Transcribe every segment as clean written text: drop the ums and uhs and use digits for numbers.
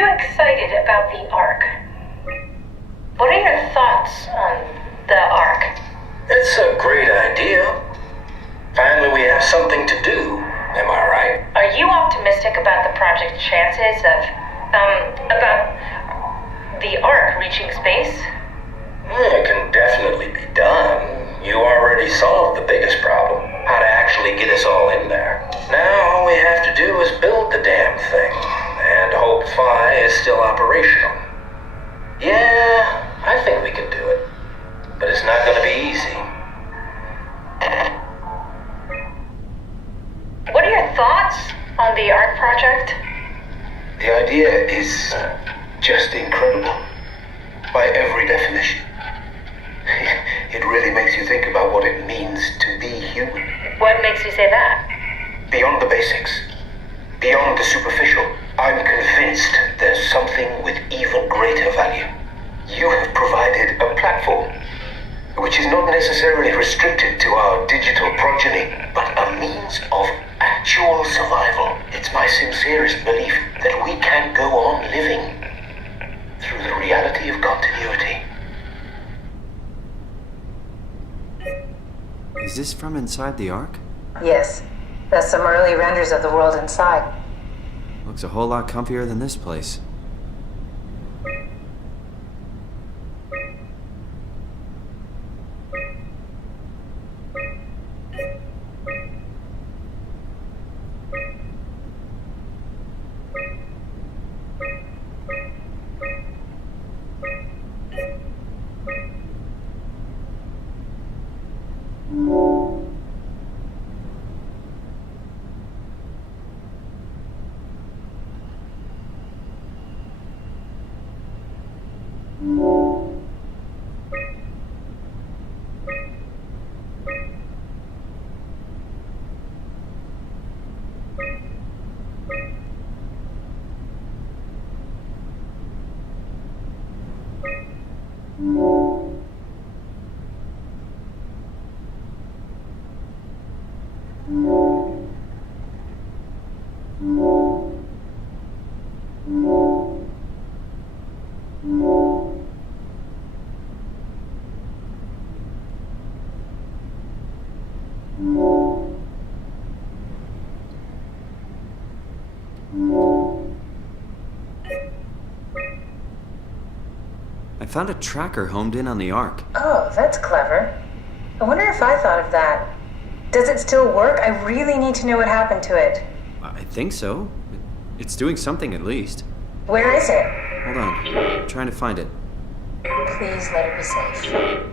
you excited about the Ark? What are your thoughts on the Ark? It's a great idea. Finally, we have something to do. Am I right? Are you optimistic about the project's chances of, about the Ark reaching space? It can definitely be done. You already solved the biggest problem, how to actually get us all in there. Now all we have to do is build the damn thing, and hope Phi is still operational. Yeah, I think we can do it, but it's not gonna be easy. What are your thoughts on the Ark project? The idea is just incredible, by every definition. It really makes you think about what it means to be human. What makes you say that? Beyond the basics, beyond the superficial, I'm convinced there's something with even greater value. You have provided a platform, which is not necessarily restricted to our digital progeny, but a means of actual survival. It's my sincerest belief that we can go on living through the reality of continuity. Is this from inside the Ark? Yes. That's some early renders of the world inside. Looks a whole lot comfier than this place. I found a tracker homed in on the Ark. Oh, that's clever. I wonder if I thought of that. Does it still work? I really need to know what happened to it. I think so. It's doing something at least. Where is it? Hold on. I'm trying to find it. Please let it be safe.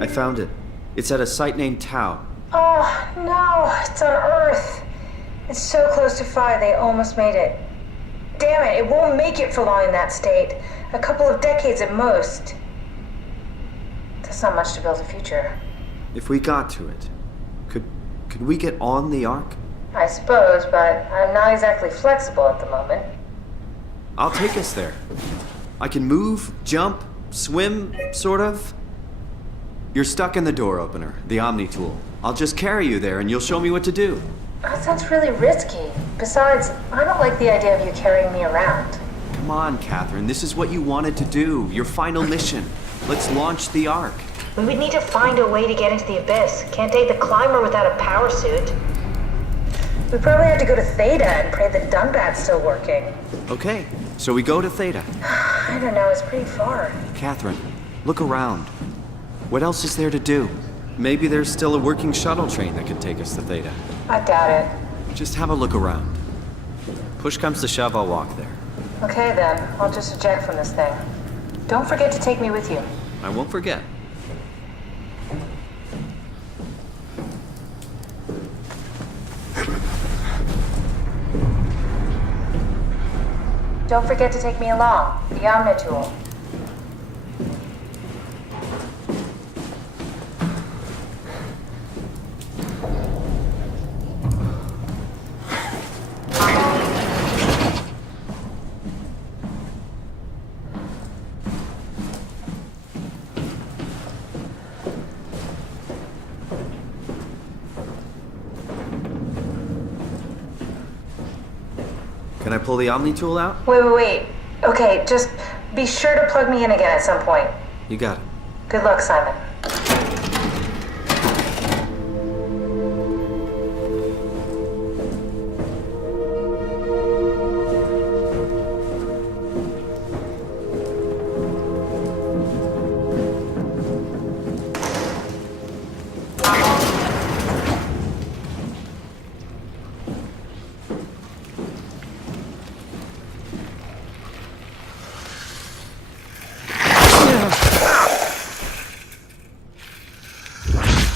I found it. It's at a site named Tau. Oh, no, it's on Earth. It's so close to Phi, they almost made it. Damn it, it won't make it for long in that state. A couple of decades at most. That's not much to build a future. If we got to it, could we get on the Ark? I suppose, but I'm not exactly flexible at the moment. I'll take us there. I can move, jump, swim, sort of. You're stuck in the door opener, the Omni tool. I'll just carry you there and you'll show me what to do. That sounds really risky. Besides, I don't like the idea of you carrying me around. Come on, Catherine. This is what you wanted to do. Your final mission. Let's launch the Ark. We would need to find a way to get into the Abyss. Can't take the climber without a power suit. We probably have to go to Theta and pray that Dunbat's still working. Okay, so we go to Theta. I don't know, it's pretty far. Catherine, look around. What else is there to do? Maybe there's still a working shuttle train that can take us to Theta. I doubt it. Just have a look around. Push comes to shove, I'll walk there. Okay then, I'll just eject from this thing. Don't forget to take me with you. I won't forget. Don't forget to take me along. The Omnitool. Can I pull the Omni tool out? Wait. Okay, just be sure to plug me in again at some point. You got it. Good luck, Simon.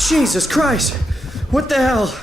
Jesus Christ! What the hell?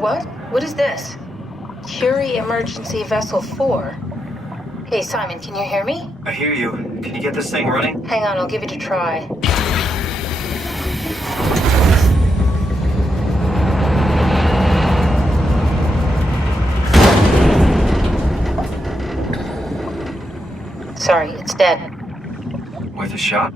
What? What is this? Curie Emergency Vessel 4. Hey, Simon, can you hear me? I hear you. Can you get this thing running? Hang on, I'll give it a try. Sorry, it's dead. Worth a shot?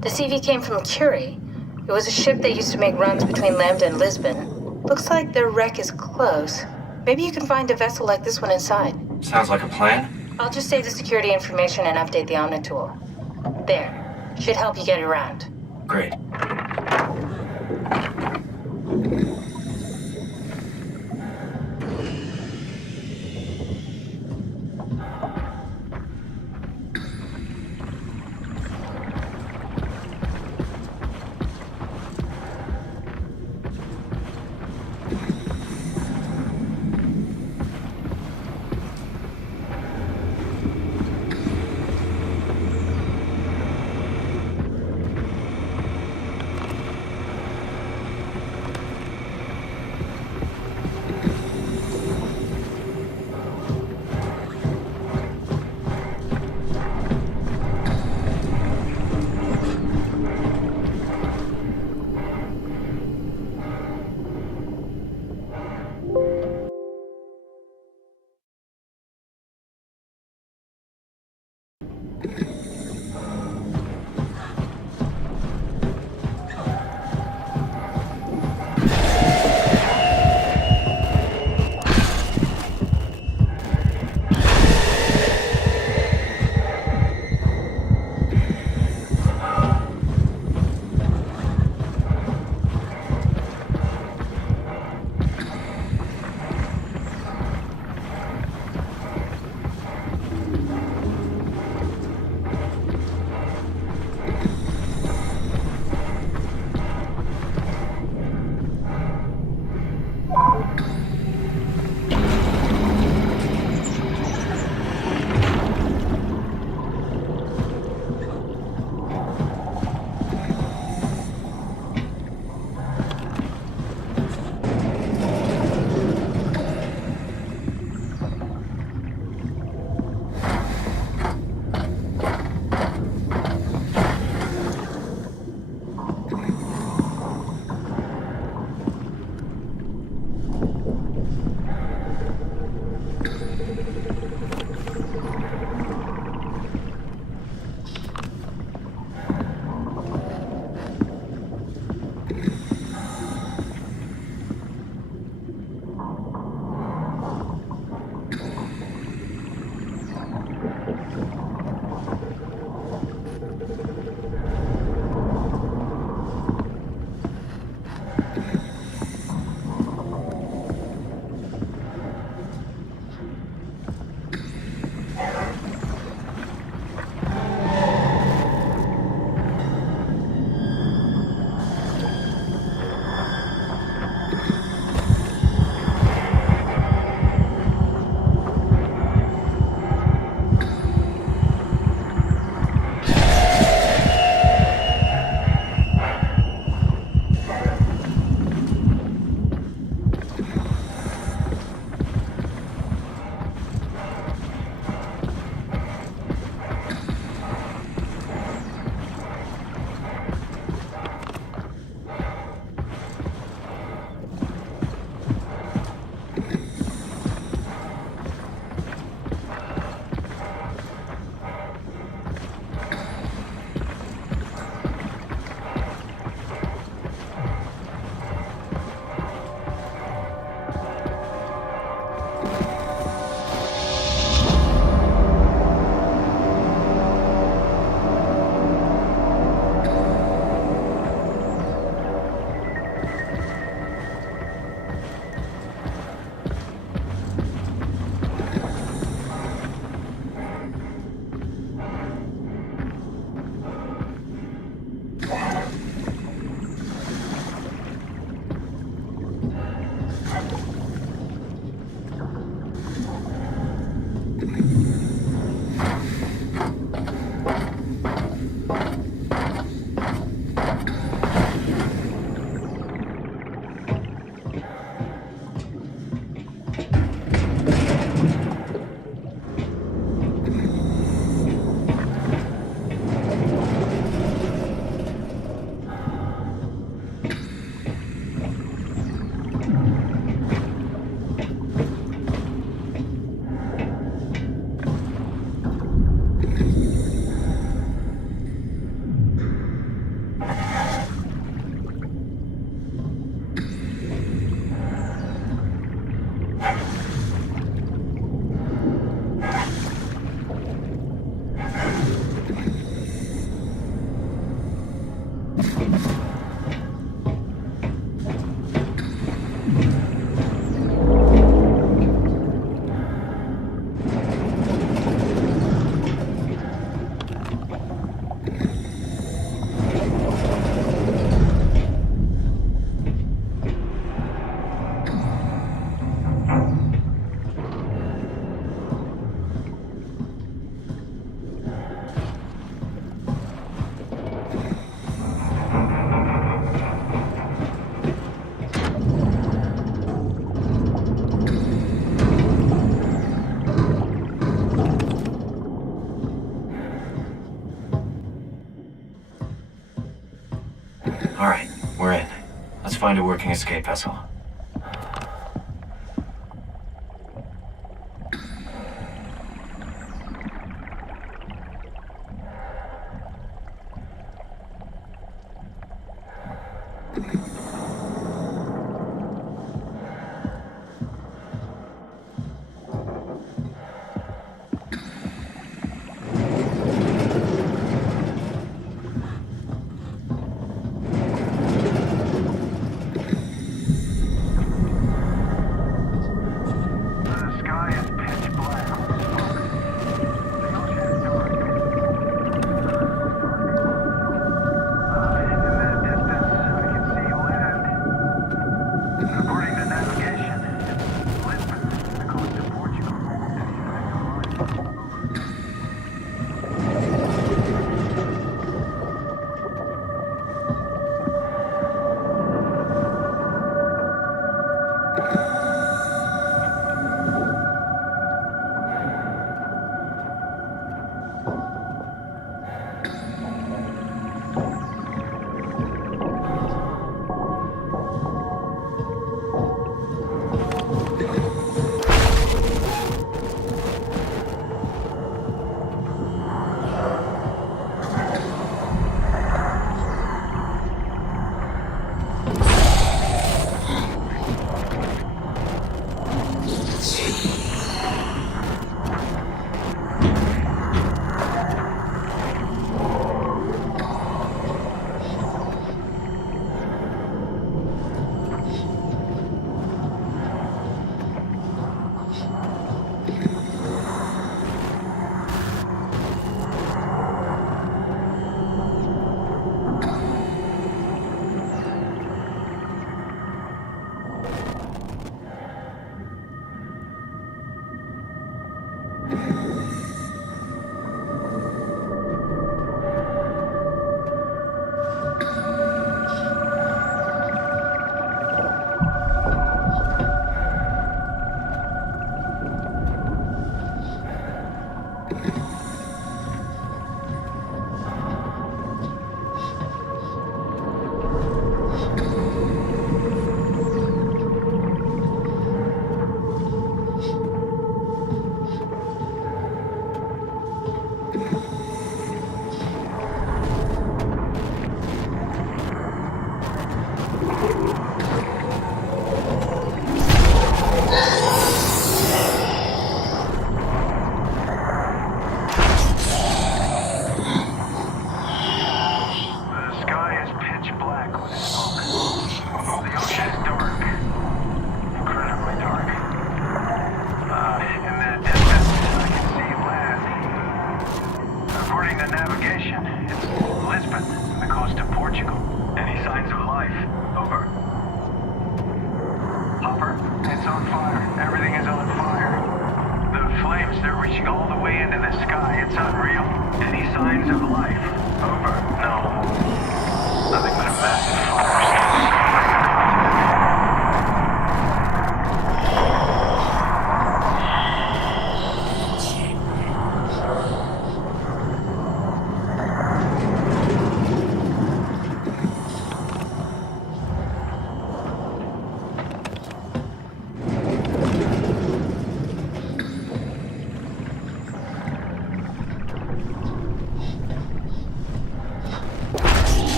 The CV came from Curie. It was a ship that used to make runs between Lambda and Lisbon. Looks like their wreck is close. Maybe you can find a vessel like this one inside. Sounds like a plan. I'll just save the security information and update the Omnitool. There. Should help you get around. Great. find a working escape vessel.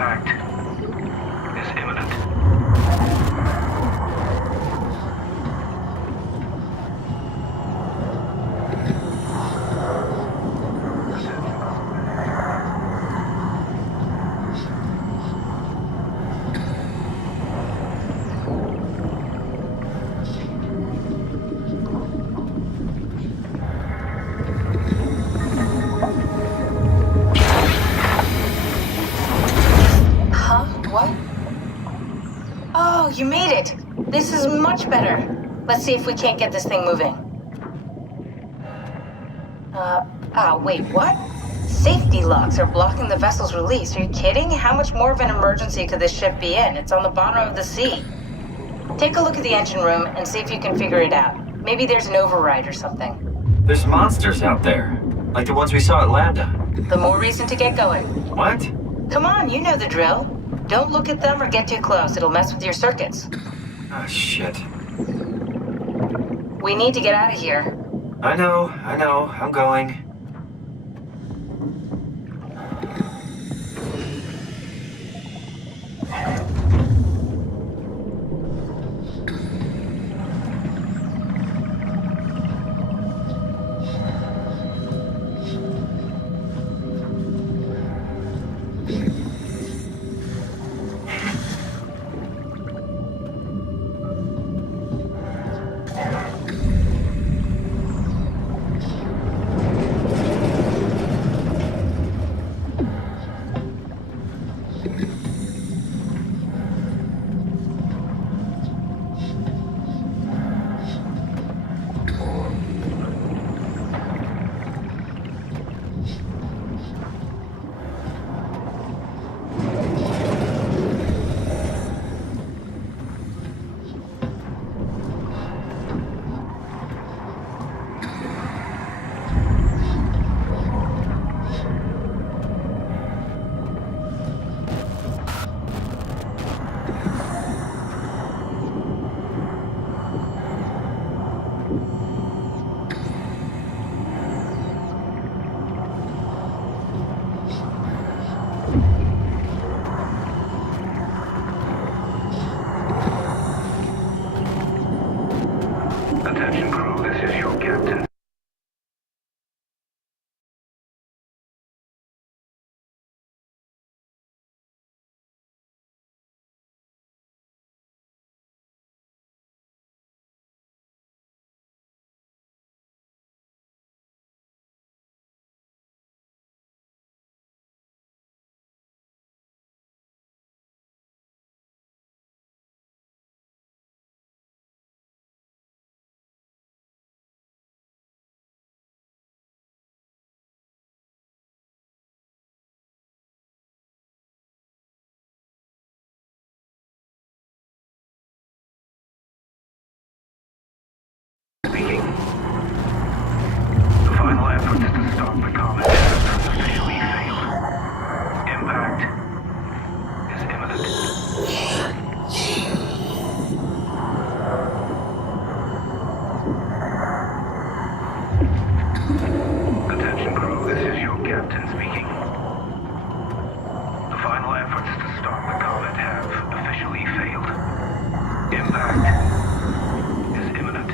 Impact is imminent. Huh? What? Oh, you made it. This is much better. Let's see if we can't get this thing moving. Wait, what? Safety locks are blocking the vessel's release. Are you kidding? How much more of an emergency could this ship be in? It's on the bottom of the sea. Take a look at the engine room and see if you can figure it out. Maybe there's an override or something. There's monsters out there, like the ones we saw at Lambda. The more reason to get going. What? Come on, you know the drill. Don't look at them or get too close. It'll mess with your circuits. Ah, shit. We need to get out of here. I know, I'm going. Attention crew, this is your captain. Speaking. The final efforts to stop the comet have officially failed. Impact is imminent. Attention crew, this is your captain speaking. The final efforts to stop the comet have officially failed. Impact is imminent.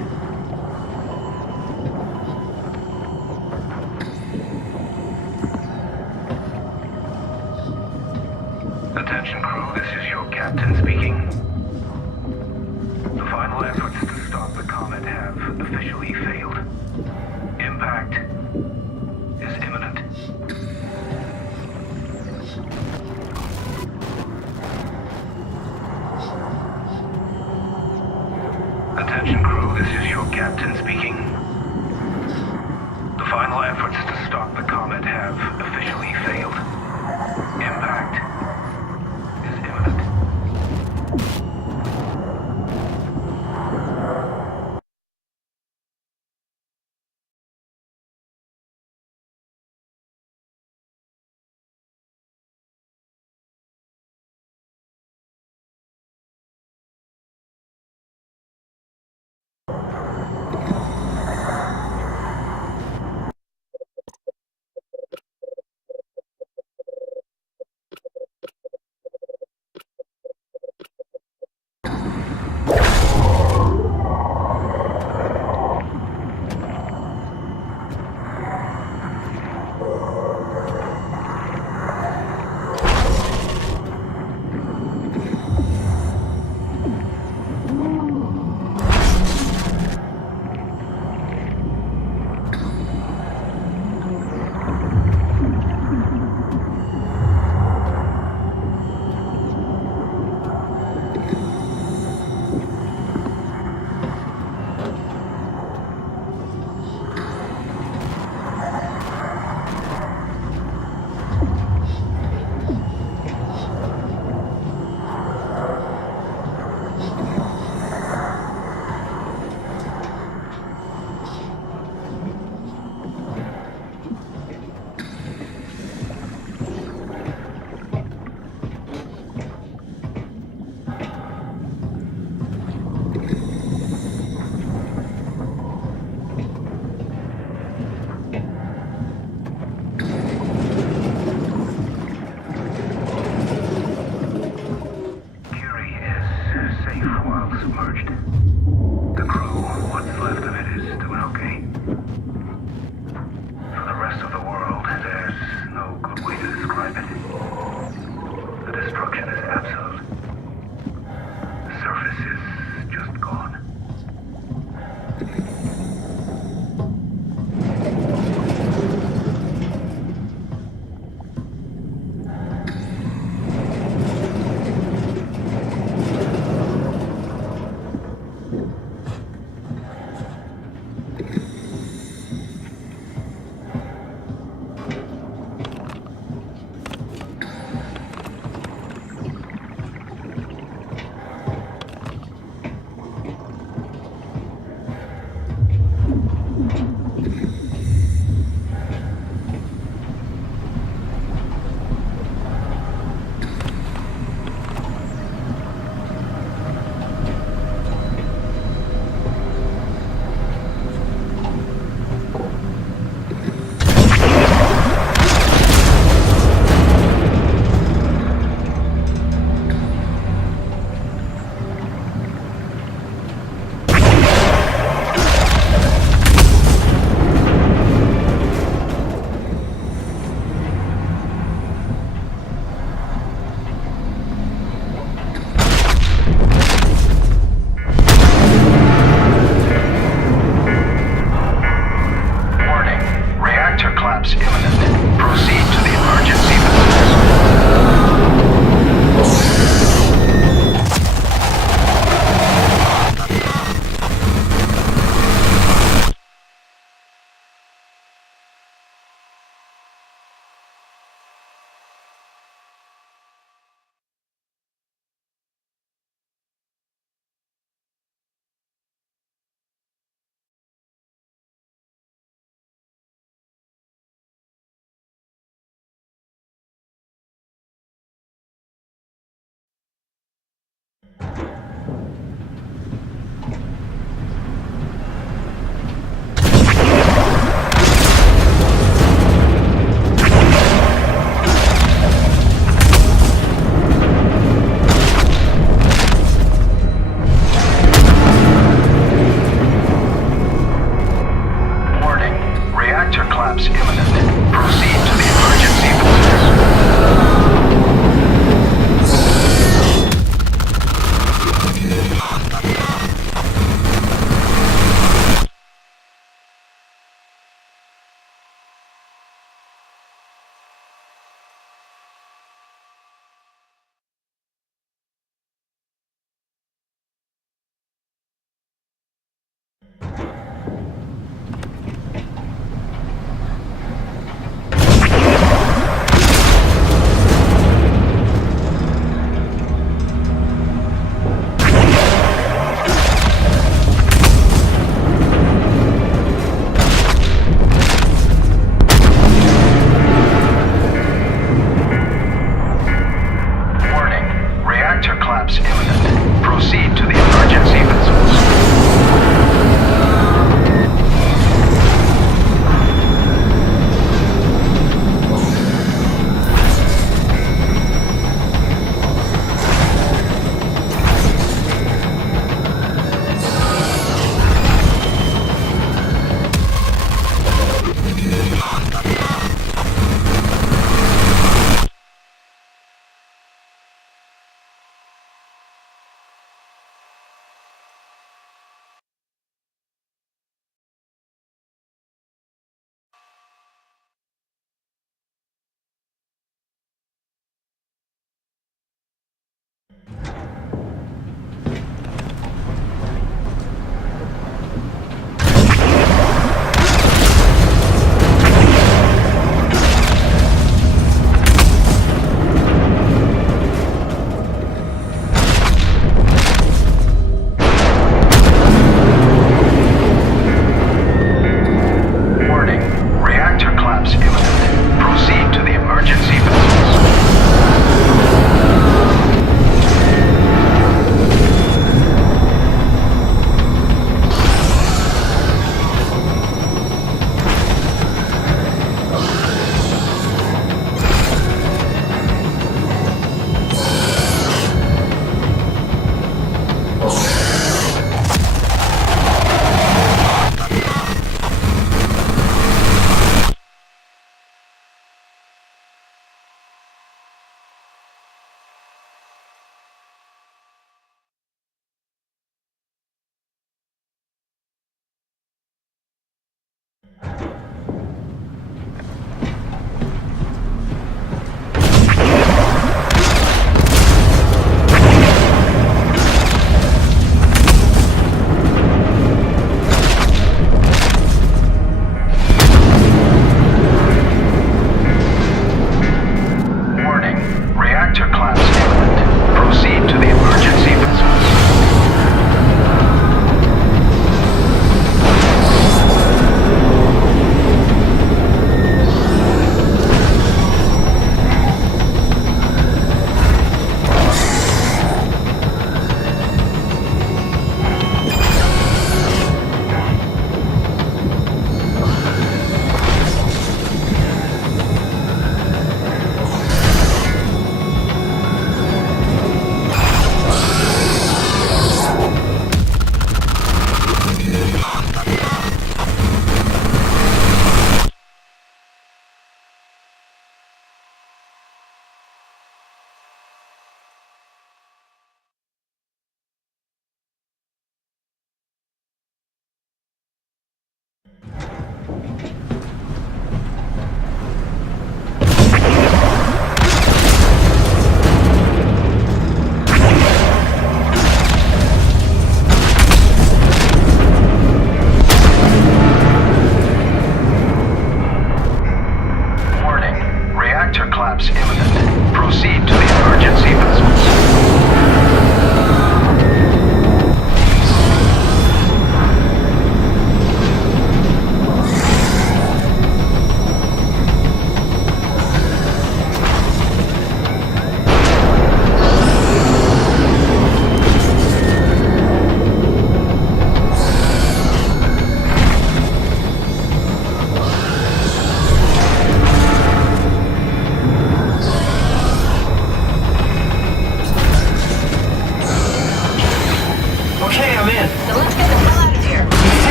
Attention crew, this is your captain speaking. The final efforts to stop the comet have officially failed. Impact is imminent. Attention crew, this is your captain speaking. The final efforts to stop the comet have officially failed. Impact is imminent. destruction is absolute. The surface is just gone.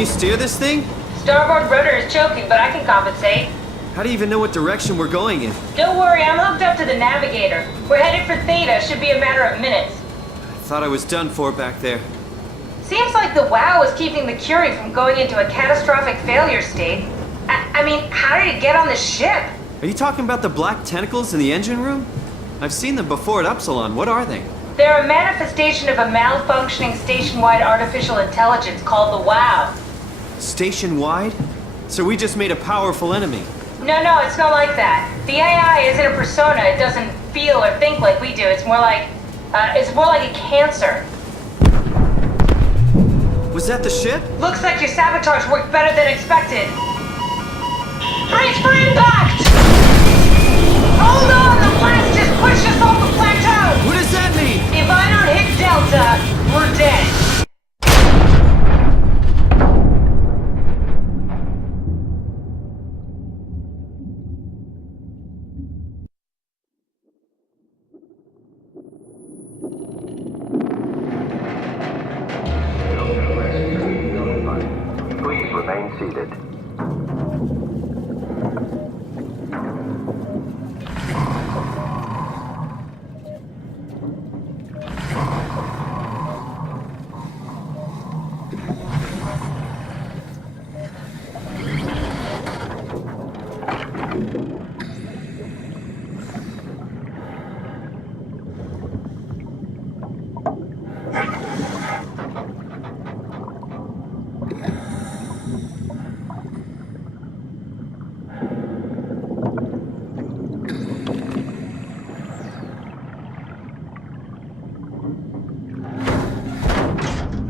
you steer this thing? Starboard rudder is choking, but I can compensate. How do you even know what direction we're going in? Don't worry, I'm hooked up to the navigator. We're headed for Theta. Should be a matter of minutes. I thought I was done for back there. Seems like the WOW is keeping the Curie from going into a catastrophic failure state. I mean, how did it get on the ship? Are you talking about the black tentacles in the engine room? I've seen them before at Upsilon. What are they? They're a manifestation of a malfunctioning station-wide artificial intelligence called the WOW. Station-wide? So we just made a powerful enemy. No, it's not like that. The AI isn't a persona. It doesn't feel or think like we do. It's more like a cancer. Was that the ship? Looks like your sabotage worked better than expected. Brace for impact! Hold on, the blast just pushed us off the plateau! What does that mean? If I don't hit Delta, we're dead. Please remain seated.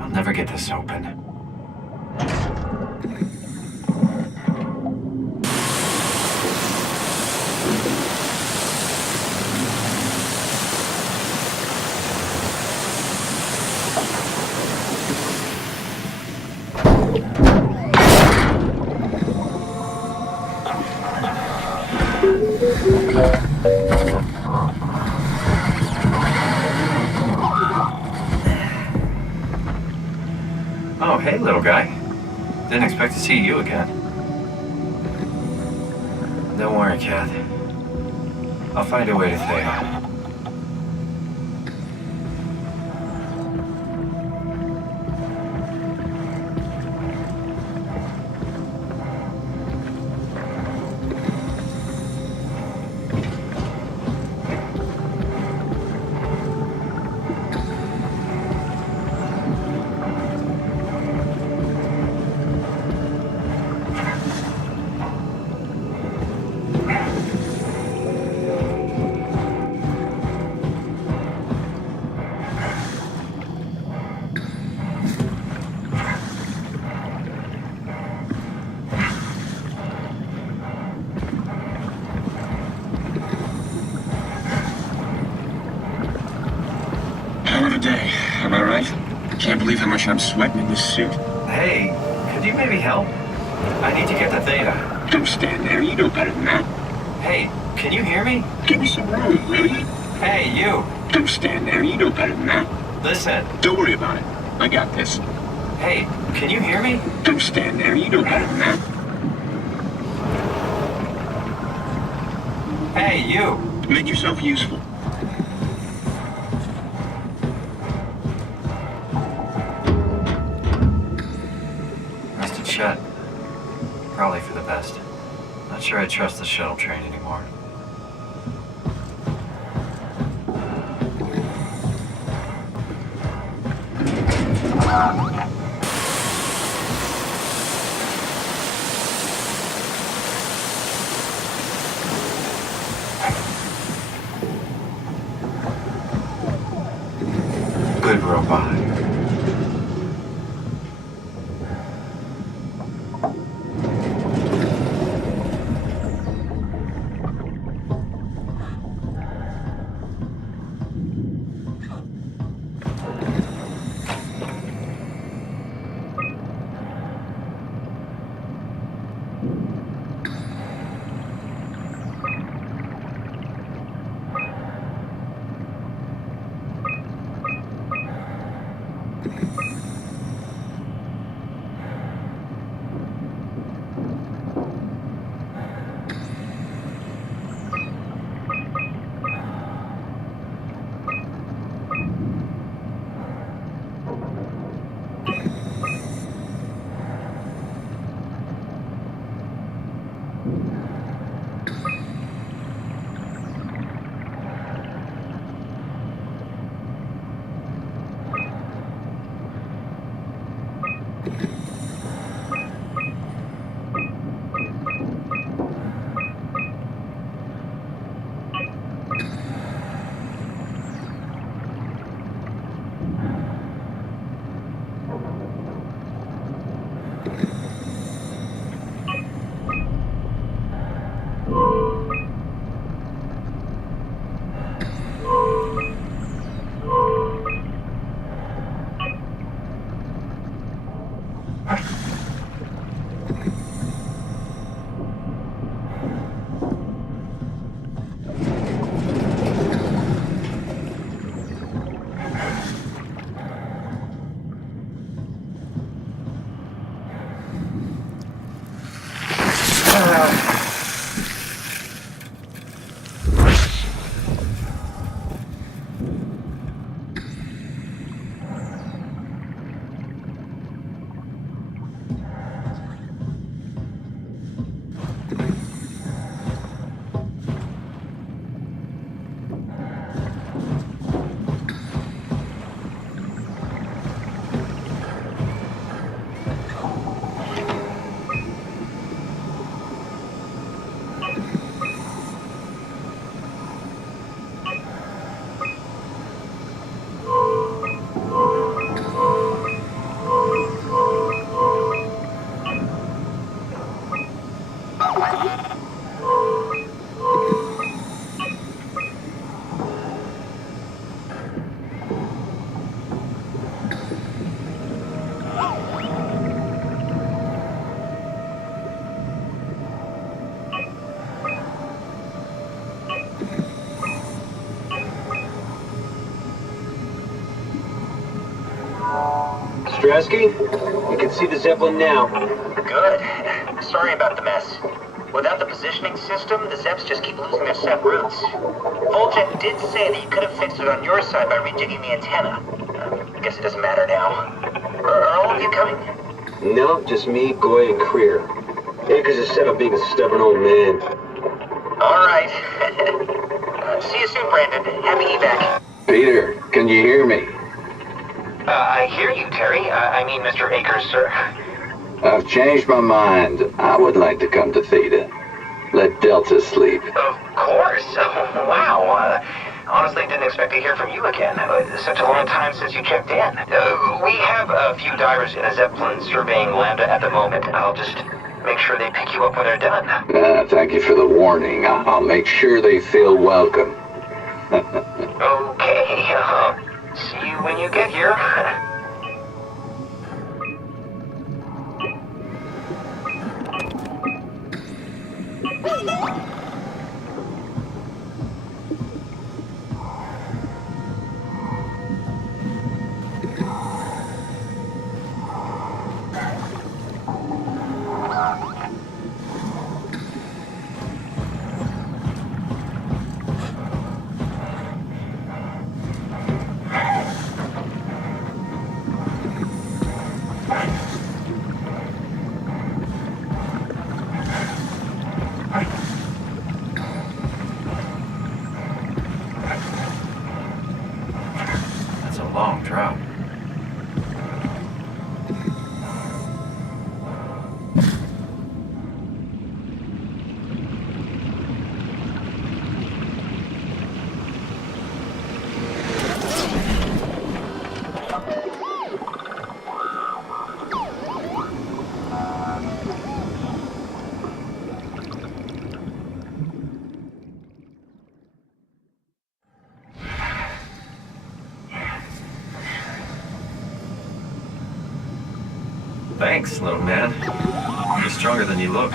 I'll never get this open. Oh, hey, little guy. Didn't expect to see you again. Don't worry, Kath. I'll find a way to Theta. Hell of a day, am I right? Can't believe how much I'm sweating in this suit. Hey, could you maybe help? I need to get to Theta. Don't stand there, you know better than that. Hey, can you hear me? Give me some room, will you? Hey, you! Don't stand there, you know better than that. Listen. Don't worry about it. I got this. Hey, can you hear me? Don't stand there, you know better than that. Hey, you! Make yourself useful. Rusted shut. Probably for the best. Not sure I trust the shuttle train anymore. Good robot. Strasky, you can see the Zeppelin now. Good. Sorry about the mess. Without the positioning system, the Zeps just keep losing their set routes. Voljet did say that you could have fixed it on your side by rejigging the antenna. I guess it doesn't matter now. Are all of you coming? No, just me, Goy, and Creer. Akers is set up being a stubborn old man. All right. See you soon, Brandon. Happy evac. Peter, can you hear me? I hear you, Terry. I mean, Mr. Akers, sir. I've changed my mind. I would like to come to Theta. Let Delta sleep. Of course. Wow. Honestly, didn't expect to hear from you again. Such a long time since you checked in. We have a few divers in a Zeppelin surveying Lambda at the moment. I'll just make sure they pick you up when they're done. Thank you for the warning. I'll make sure they feel welcome. Okay. See you when you get here. That's a long drop. Thanks, little man. You're stronger than you look.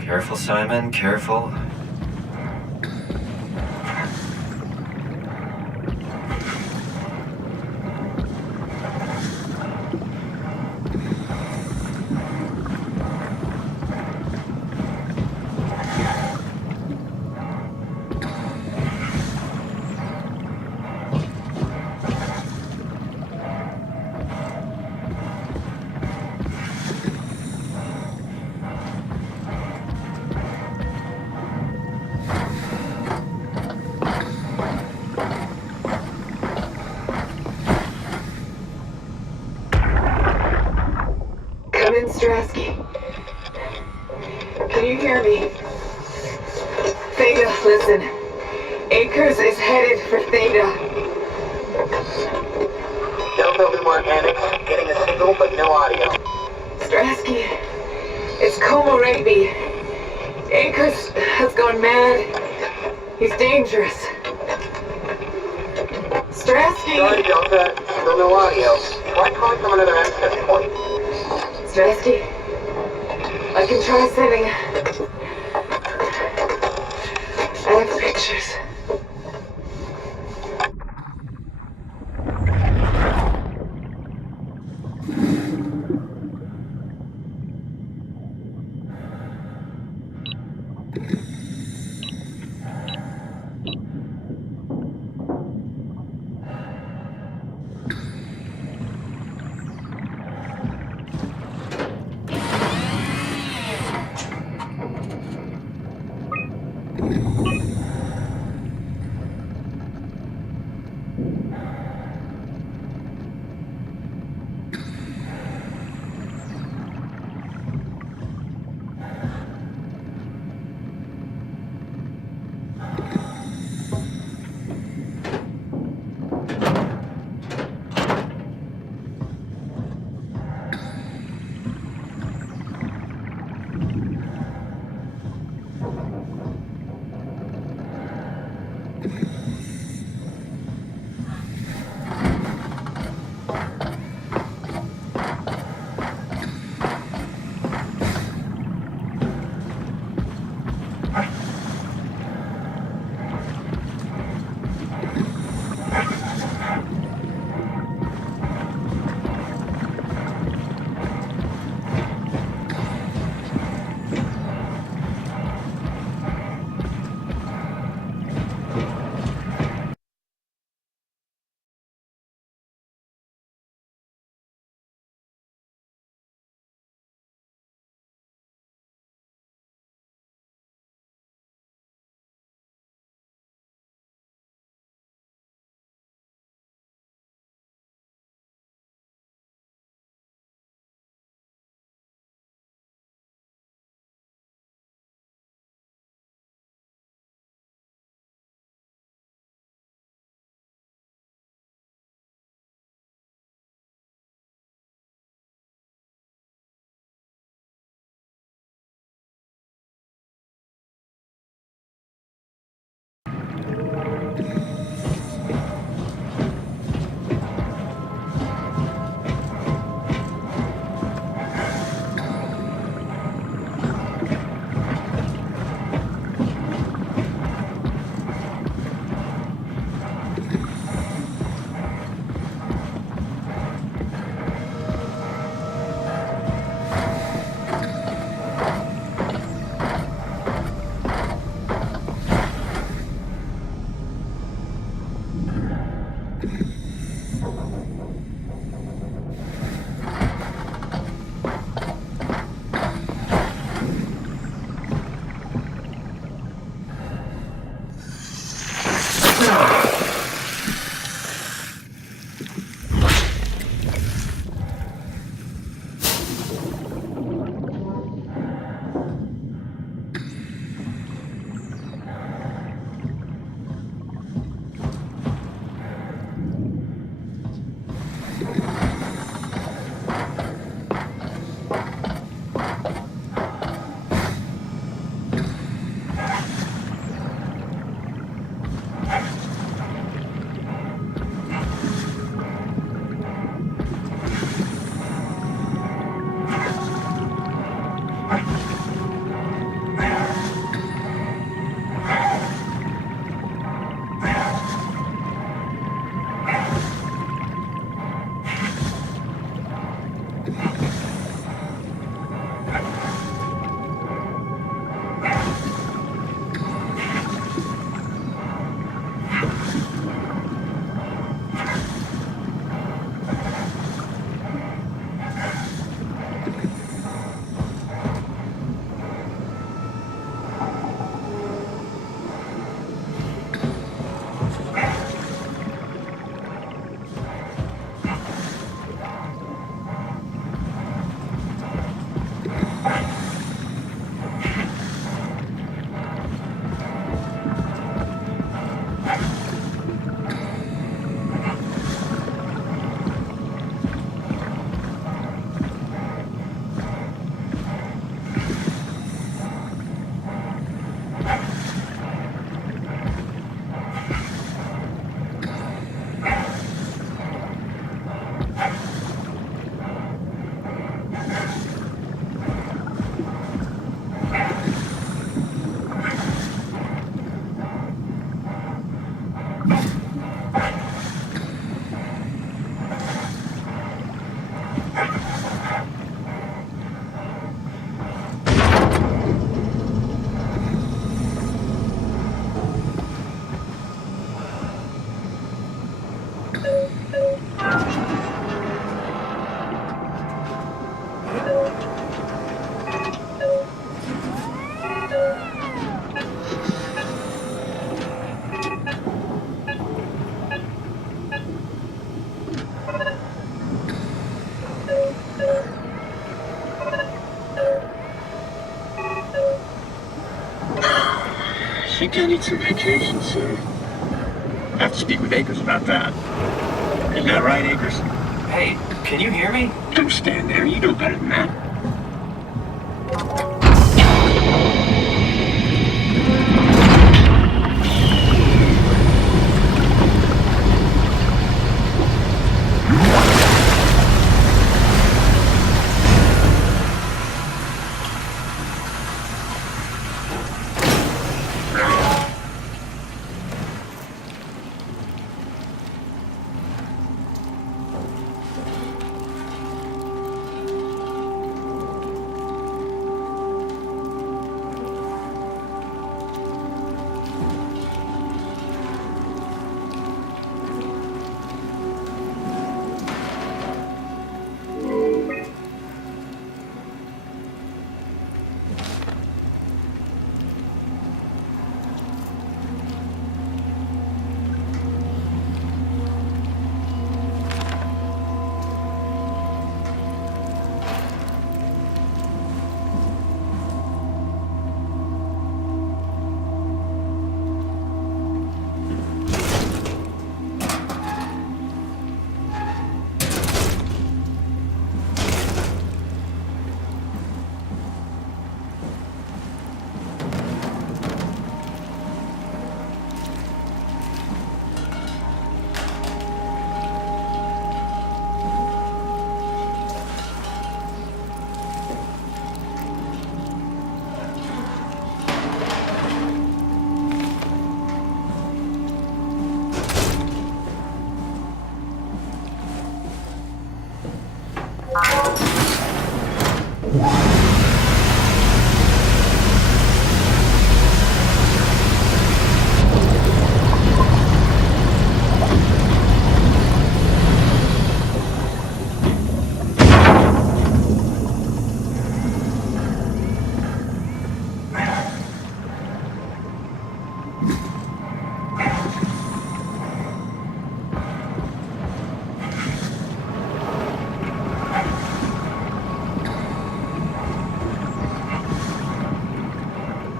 Careful, Simon, careful. Come in, Strasky. Can you hear me? Theta, listen. Akers is headed for Theta. Delta open organics, getting a signal but no audio. Strasky, it's Komorebi. Akers has gone mad. He's dangerous. Strasky! Sorry, Delta, still no audio. Try calling from another access point. Strasky, I can try sending. I have pictures. think I need some vacation, sir. I have to speak with Akers about that. Isn't that right, Akers? Hey, can you hear me? Don't stand there. You know better than that.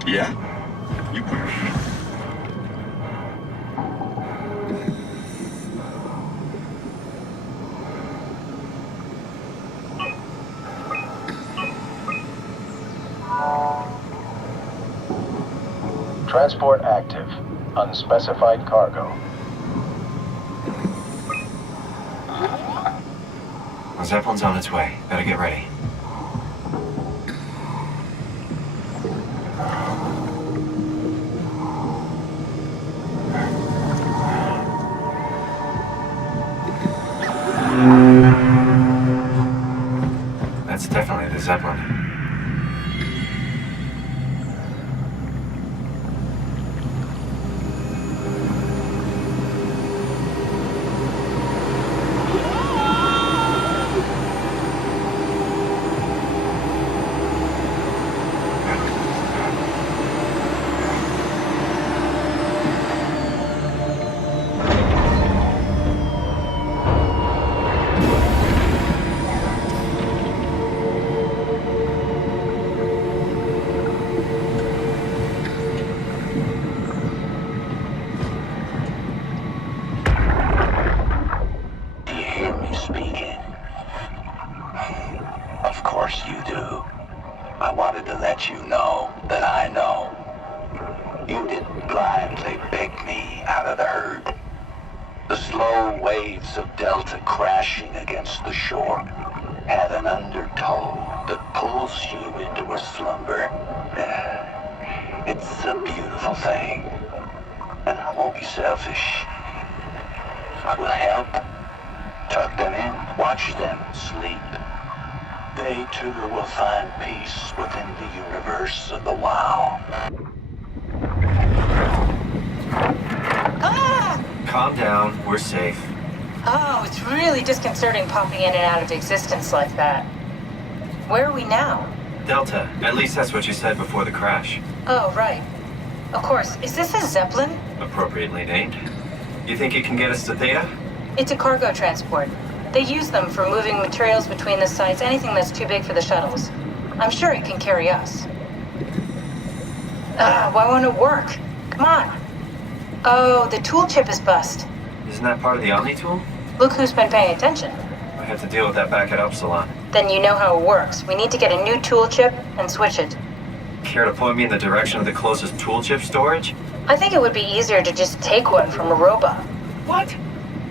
Yeah? You put it. Transport active. Unspecified cargo. The Zeppelin's on its way. Better get ready. That's definitely the Zeppelin. Disconcerting popping in and out of existence like that. Where are we now? Delta. At least that's what you said before the crash. Oh, right. Of course. Is this a Zeppelin? Appropriately named. You think it can get us to Theta? It's a cargo transport. They use them for moving materials between the sites, anything that's too big for the shuttles. I'm sure it can carry us. Why won't it work? Come on. Oh, the tool chip is bust. Isn't that part of the Omni tool? Look who's been paying attention. I have to deal with that back at Upsilon. Then you know how it works. We need to get a new tool chip and switch it. Care to point me in the direction of the closest tool chip storage? I think it would be easier to just take one from a robot. What?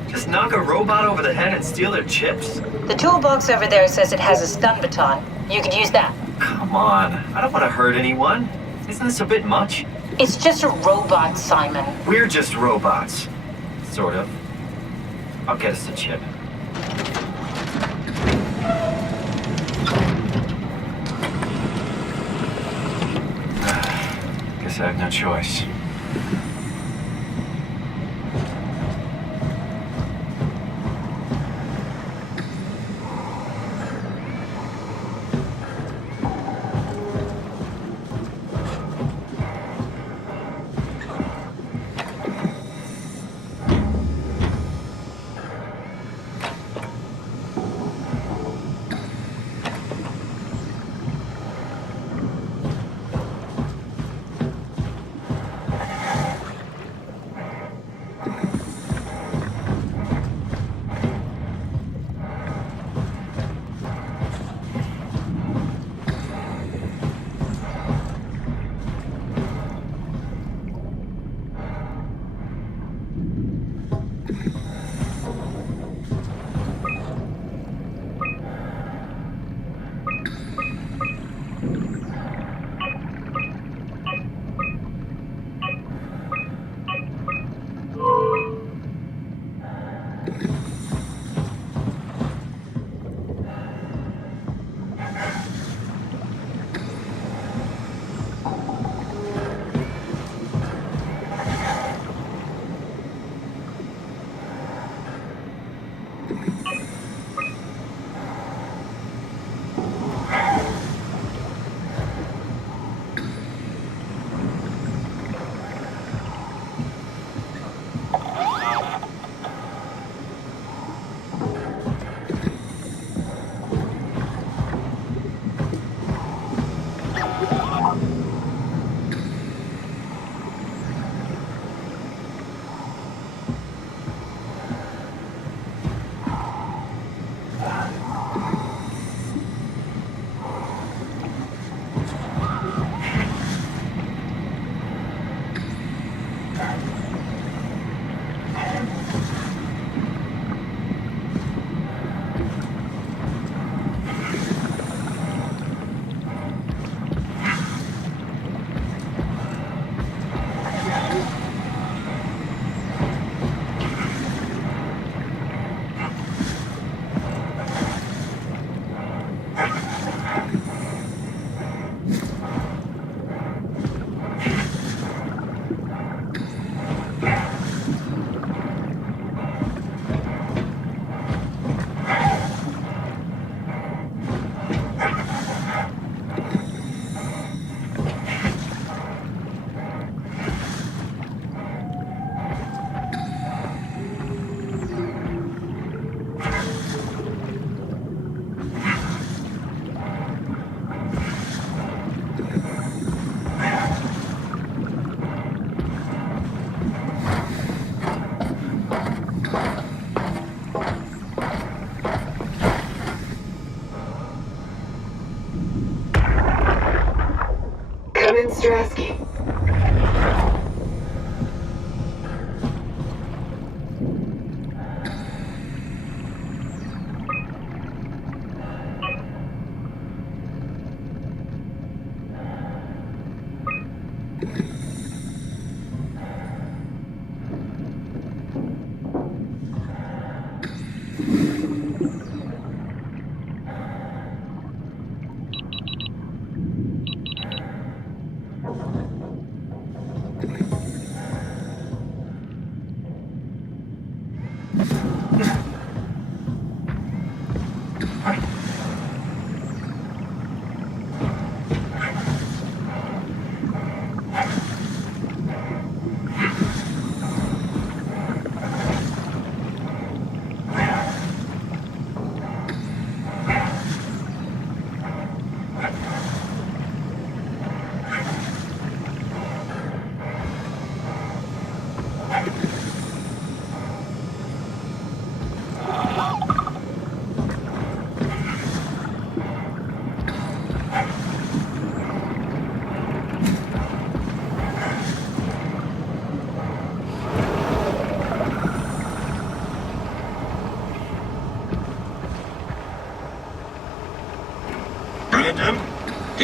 Just knock a robot over the head and steal their chips? The toolbox over there says it has a stun baton. You could use that. Come on, I don't want to hurt anyone. Isn't this a bit much? It's just a robot, Simon. We're just robots. Sort of. I'll get us a chip. Guess I have no choice. Stratsky.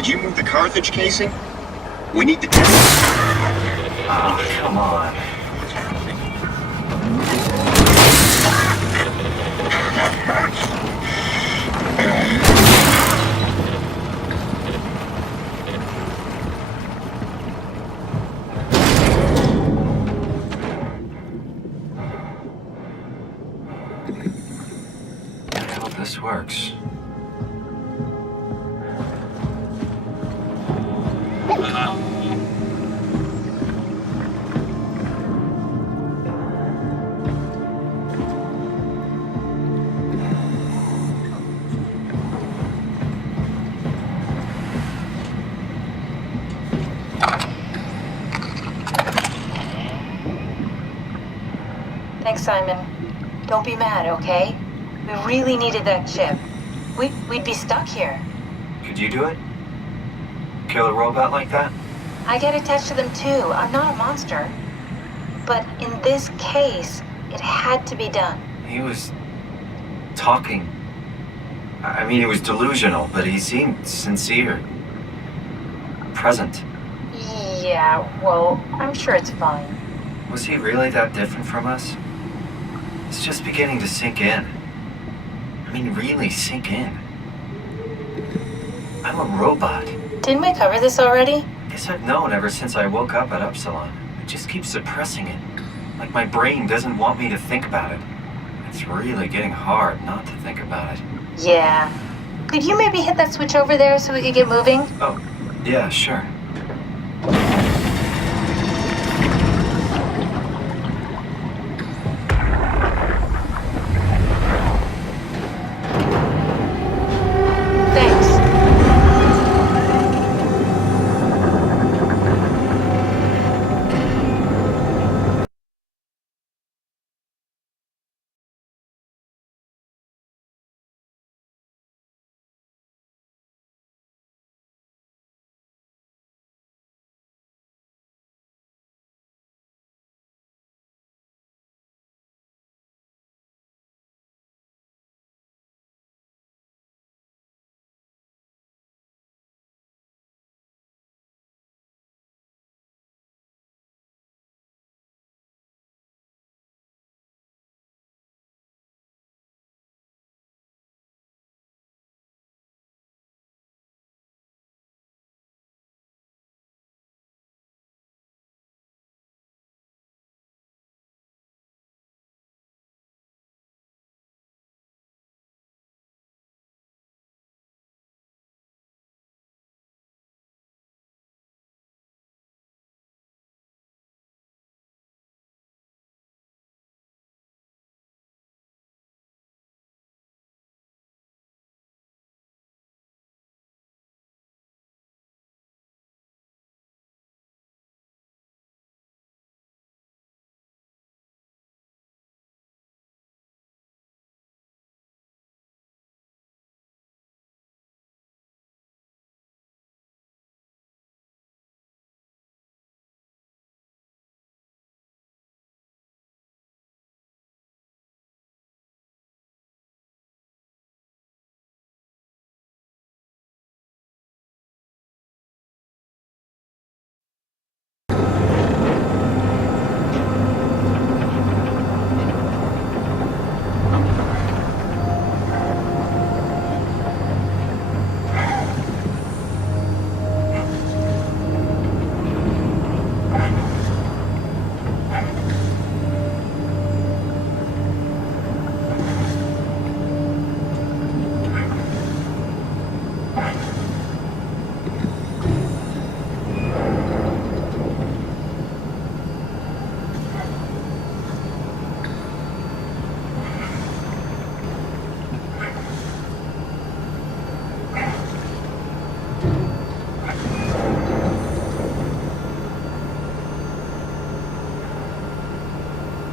Did you move the Carthage casing? We need the test. Oh, come on. I hope this works. Thanks, Simon. Don't be mad, okay? We really needed that chip. We'd be stuck here. Could you do it? Kill a robot like that? I get attached to them too. I'm not a monster. But in this case, it had to be done. He was talking. I mean, he was delusional, but he seemed sincere. Present. Yeah, well, I'm sure it's fine. Was he really that different from us? It's just beginning to sink in. I mean, really sink in. I'm a robot. Didn't we cover this already? Guess I've known ever since I woke up at Upsilon. I just keep suppressing it. Like my brain doesn't want me to think about it. It's really getting hard not to think about it. Yeah. Could you maybe hit that switch over there so we could get moving? Oh, yeah, sure. Thanks.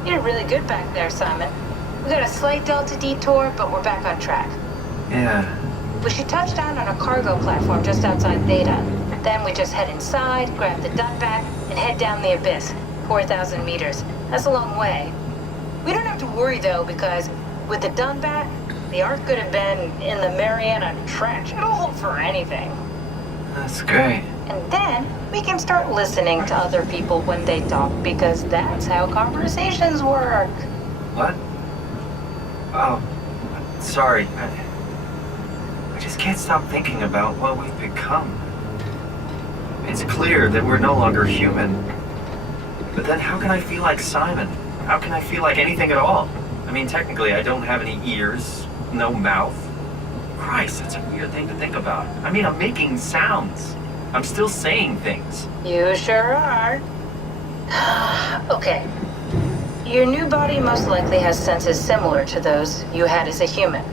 You did really good back there, Simon. We got a slight delta detour, but we're back on track. Yeah. We should touch down on a cargo platform just outside Theta. Then we just head inside, grab the Dunbat, and head down the abyss. 4,000 meters. That's a long way. We don't have to worry, though, because with the Dunbat, the Ark could have been in the Mariana Trench. It'll hold for anything. That's great. And then we can start listening to other people when they talk, because that's how conversations work. What? Oh, sorry. I just can't stop thinking about what we've become. It's clear that we're no longer human. But then how can I feel like Simon? How can I feel like anything at all? I mean, technically, I don't have any ears, no mouth. Christ, that's a weird thing to think about. I mean, I'm making sounds. I'm still saying things. You sure are. Okay. Your new body most likely has senses similar to those you had as a human.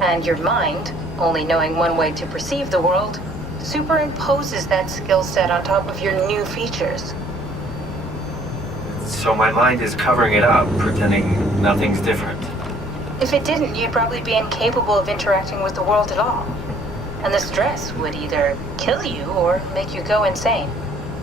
And your mind, only knowing one way to perceive the world, superimposes that skill set on top of your new features. So my mind is covering it up, pretending nothing's different. If it didn't, you'd probably be incapable of interacting with the world at all. And the stress would either kill you or make you go insane.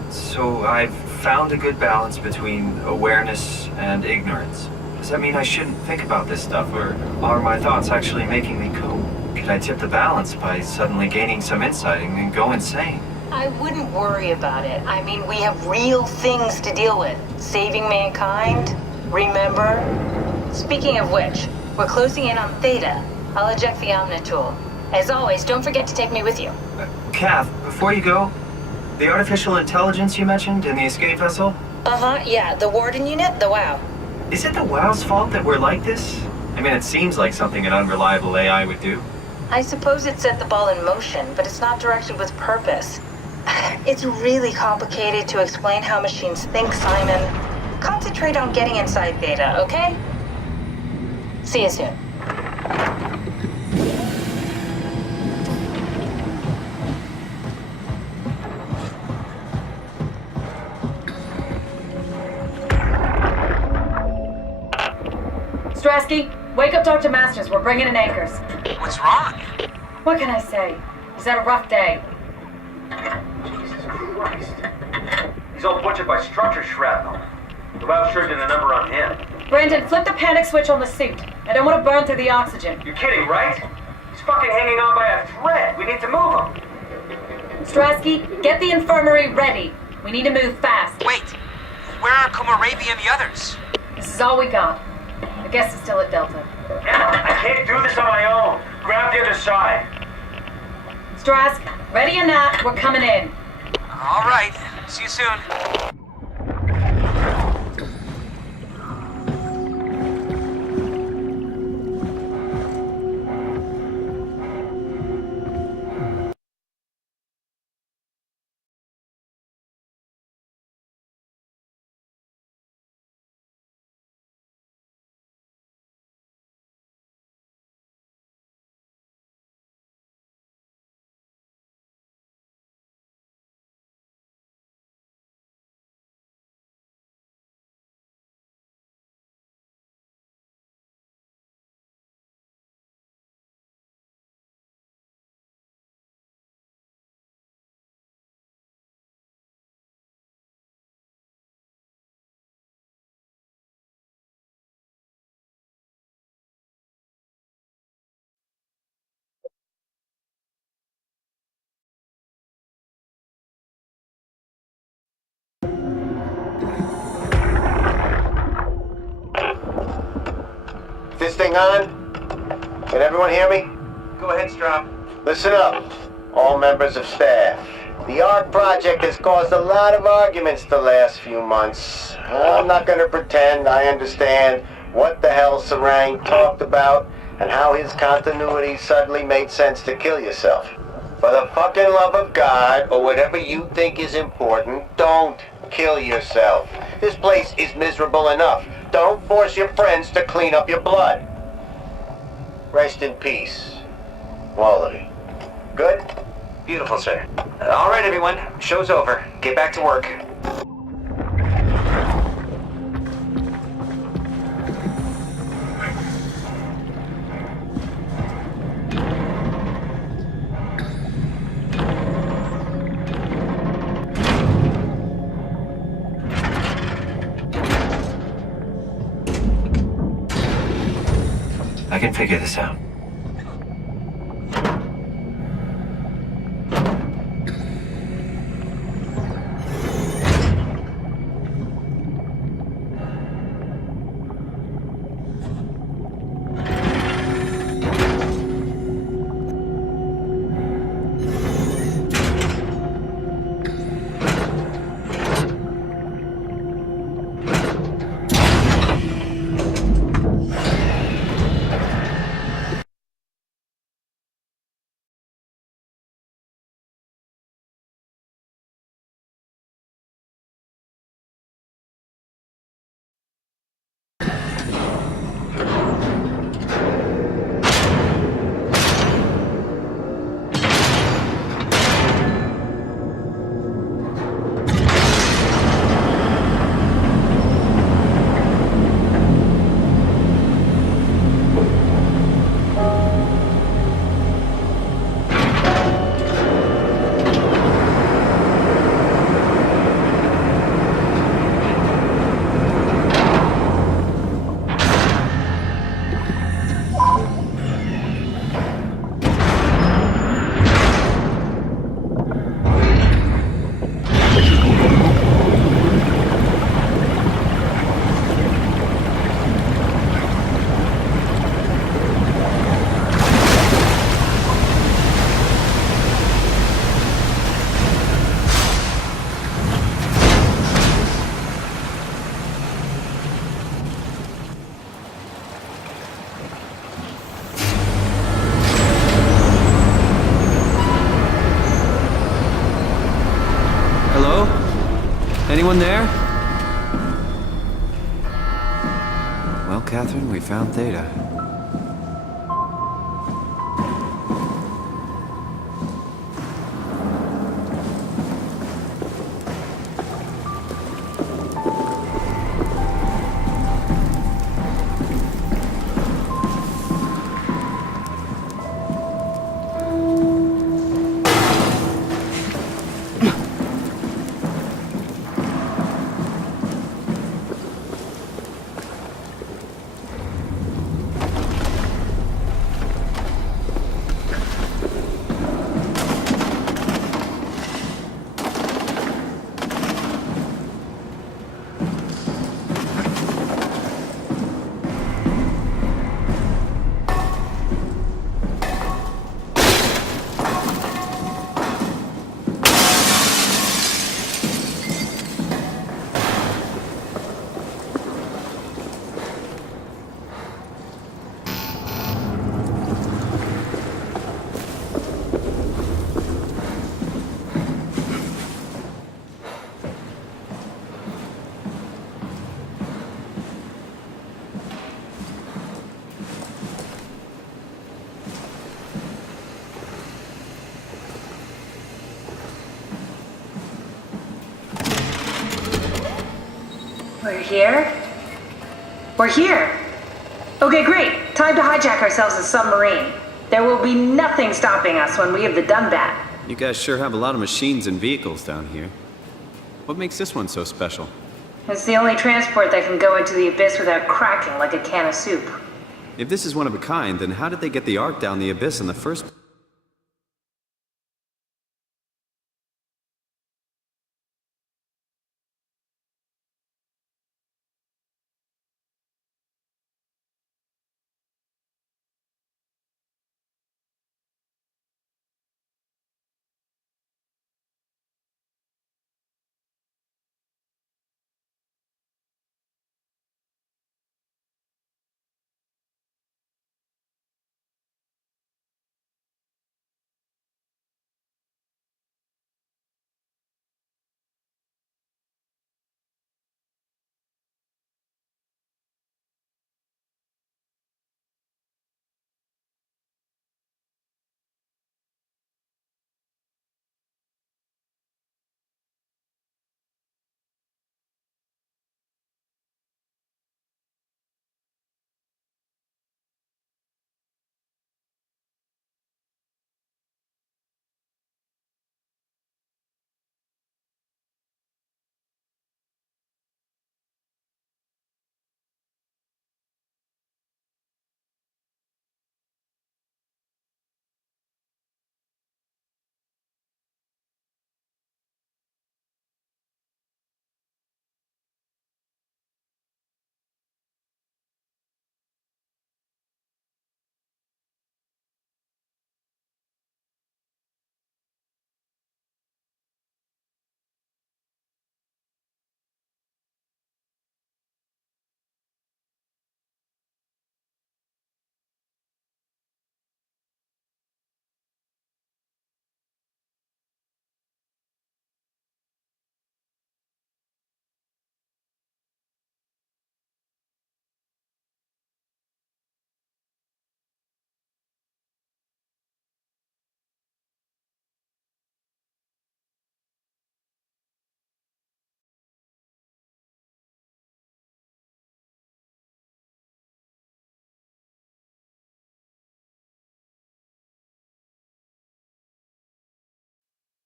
So I've found a good balance between awareness and ignorance. Does that mean I shouldn't think about this stuff, or are my thoughts actually making me go? Could I tip the balance by suddenly gaining some insight and go insane? I wouldn't worry about it. I mean, we have real things to deal with. Saving mankind, remember? Speaking of which, we're closing in on Theta. I'll eject the Omni tool. As always, don't forget to take me with you. Kath, before you go, the artificial intelligence you mentioned in the escape vessel? Yeah, the Warden unit, the WOW. Is it the WOW's fault that we're like this? I mean, it seems like something an unreliable AI would do. I suppose it set the ball in motion, but it's not directed with purpose. It's really complicated to explain how machines think, Simon. Concentrate on getting inside Theta, okay? See you soon. Strasky, wake up Dr. Masters. We're bringing in anchors. What's wrong? What can I say? He's had a rough day. Jesus Christ. He's all butchered by structure shrapnel. The WOW sure did a number on him. Brandon, flip the panic switch on the suit. I don't want to burn through the oxygen. You're kidding, right? He's fucking hanging on by a thread. We need to move him. Strasky, get the infirmary ready. We need to move fast. Wait. Where are Komarabi and the others? This is all we got. I guess it's still at Delta. Emma, I can't do this on my own. Grab the other side. Strask, ready or not, we're coming in. All right. See you soon. This thing on? Can everyone hear me? Go ahead, Strom. Listen up, all members of staff. The ARC project has caused a lot of arguments the last few months. I'm not going to pretend I understand what the hell Sarang talked about and how his continuity suddenly made sense to kill yourself. For the fucking love of God, or whatever you think is important, don't kill yourself. This place is miserable enough. Don't force your friends to clean up your blood. Rest in peace, all of you. Good? Beautiful, sir. All right, everyone. Show's over. Get back to work. I can figure this out. Anyone there? Well, Catherine, we found Theta. We're here? We're here! Okay, great. Time to hijack ourselves a submarine. There will be nothing stopping us when we have done that. You guys sure have a lot of machines and vehicles down here. What makes this one so special? It's the only transport that can go into the abyss without cracking like a can of soup. If this is one of a kind, then how did they get the Ark down the abyss in the first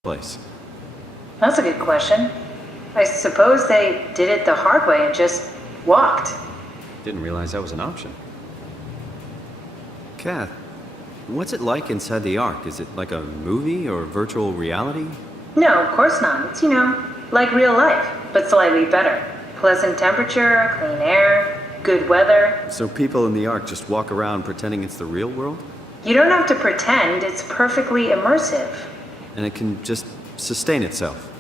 place? That's a good question. I suppose they did it the hard way and just walked. Didn't realize that was an option. Kath, what's it like inside the Ark? Is it like a movie or virtual reality? No, of course not. It's, like real life, but slightly better. Pleasant temperature, clean air, good weather. So people in the Ark just walk around pretending it's the real world? You don't have to pretend, it's perfectly immersive. And it can just sustain itself?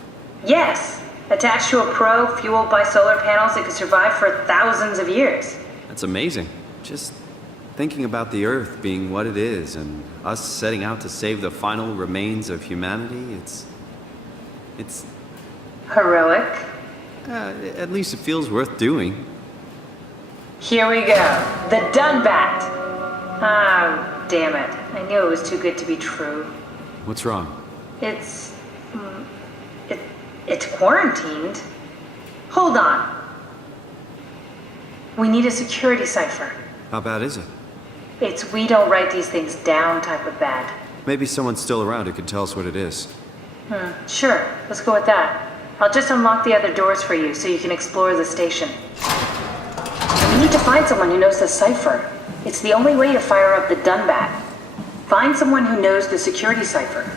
Yes. Attached to a probe fueled by solar panels, it could survive for thousands of years. That's amazing. Just thinking about the Earth being what it is and us setting out to save the final remains of humanity, it's... Heroic. At least it feels worth doing. Here we go. The Dunbat. Oh, damn it. I knew it was too good to be true. What's wrong? It's quarantined. Hold on. We need a security cipher. How bad is it? It's we don't write these things down type of bad. Maybe someone's still around who can tell us what it is. Sure. Let's go with that. I'll just unlock the other doors for you so you can explore the station. We need to find someone who knows the cipher. It's the only way to fire up the Dunbat. Find someone who knows the security cipher.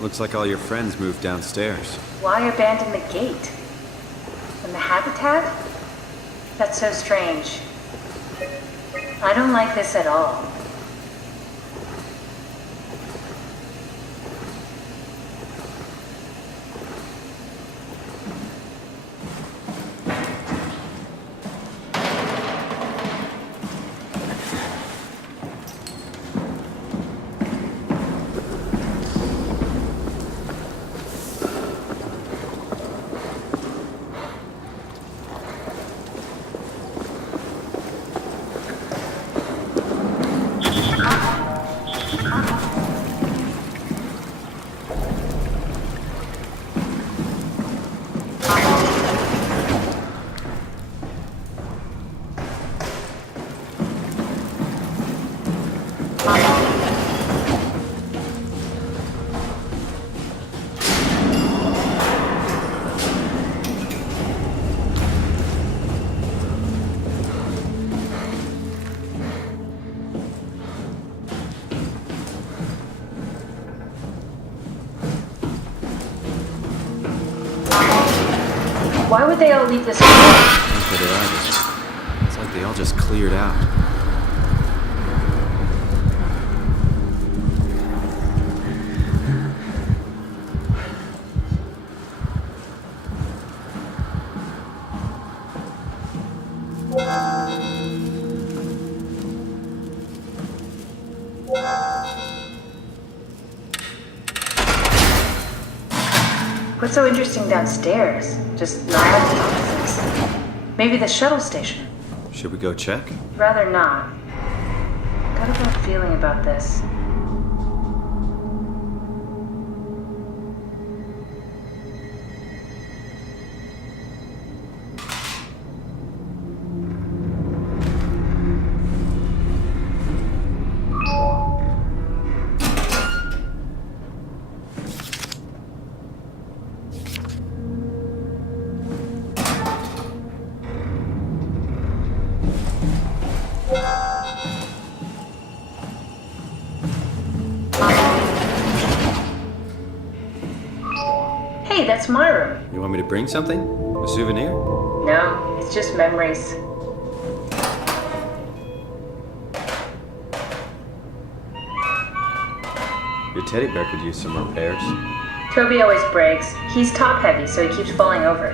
Looks like all your friends moved downstairs. Why abandon the gate? And the habitat? That's so strange. I don't like this at all. Why would they all leave this room? It's like they all just cleared out. What's so interesting downstairs? Just labs and offices. Maybe the shuttle station. Should we go check? Rather not. Got a bad feeling about this. Hey, that's my room. You want me to bring something? A souvenir? No, it's just memories. Your teddy bear could use some repairs. Toby always breaks. He's top heavy, so he keeps falling over.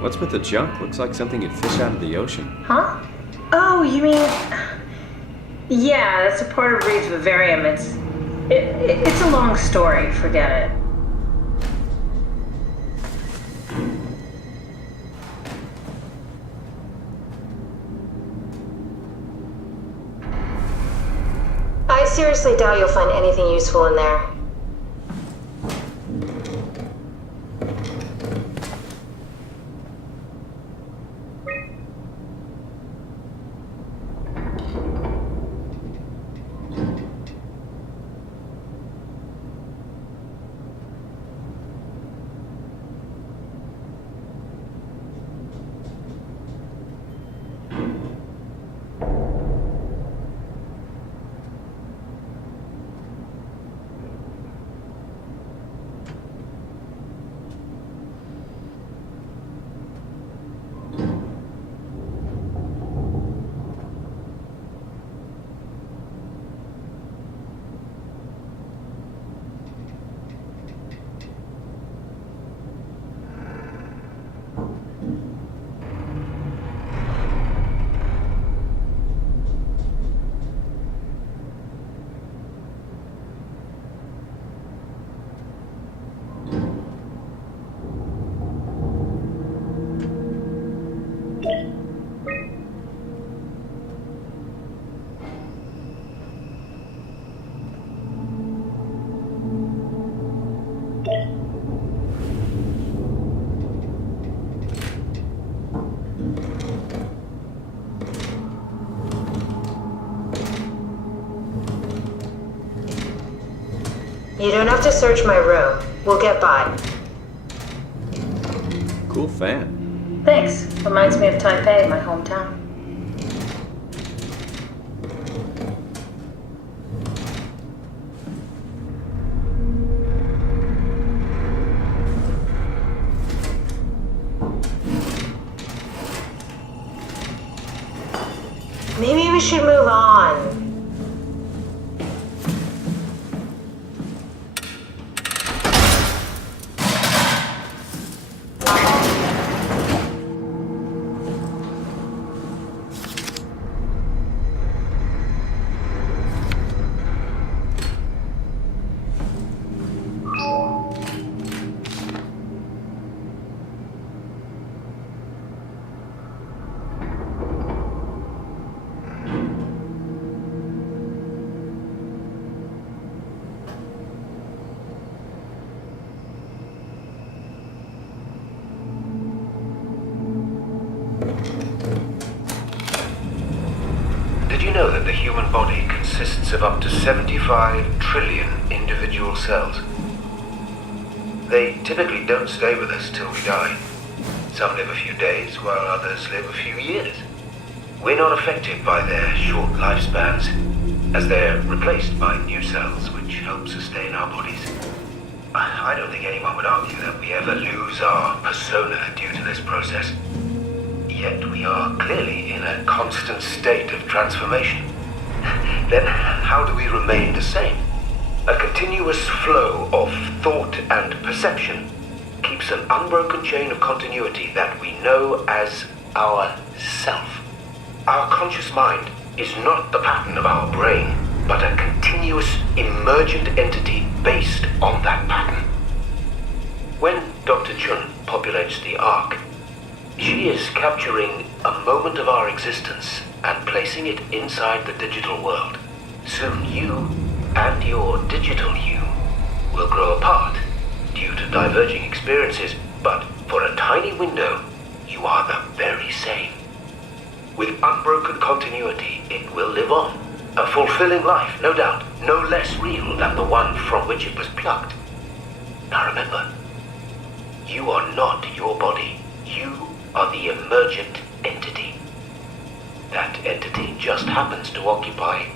What's with the junk? Looks like something you'd fish out of the ocean. Huh? Oh, you mean... Yeah, that's a part of Reed's vivarium. It's a long story. Forget it. I seriously doubt you'll find anything useful in there. You don't have to search my room. We'll get by. Cool fan. Thanks. Reminds me of Taipei, my hometown. Maybe we should move on. Did you know that the human body consists of up to 75 trillion individual cells? They typically don't stay with us till we die. Some live a few days, while others live a few years. We're not affected by their short lifespans, as they're replaced by new cells which help sustain our bodies. I don't think anyone would argue that we ever lose our persona due to this process. Yet we are clearly in a constant state of transformation. Then how do we remain the same? A continuous flow of thought and perception keeps an unbroken chain of continuity that we know as our self. Our conscious mind is not the pattern of our brain, but a continuous emergent entity based on that pattern. When Dr. Chun populates the Ark, she is capturing a moment of our existence and placing it inside the digital world. Soon you and your digital you will grow apart due to diverging experiences, but for a tiny window, you are the very same. With unbroken continuity, it will live on. A fulfilling life, no doubt, no less real than the one from which it was plucked. Now remember, you are not your body. You are the emergent entity. That entity just happens to occupy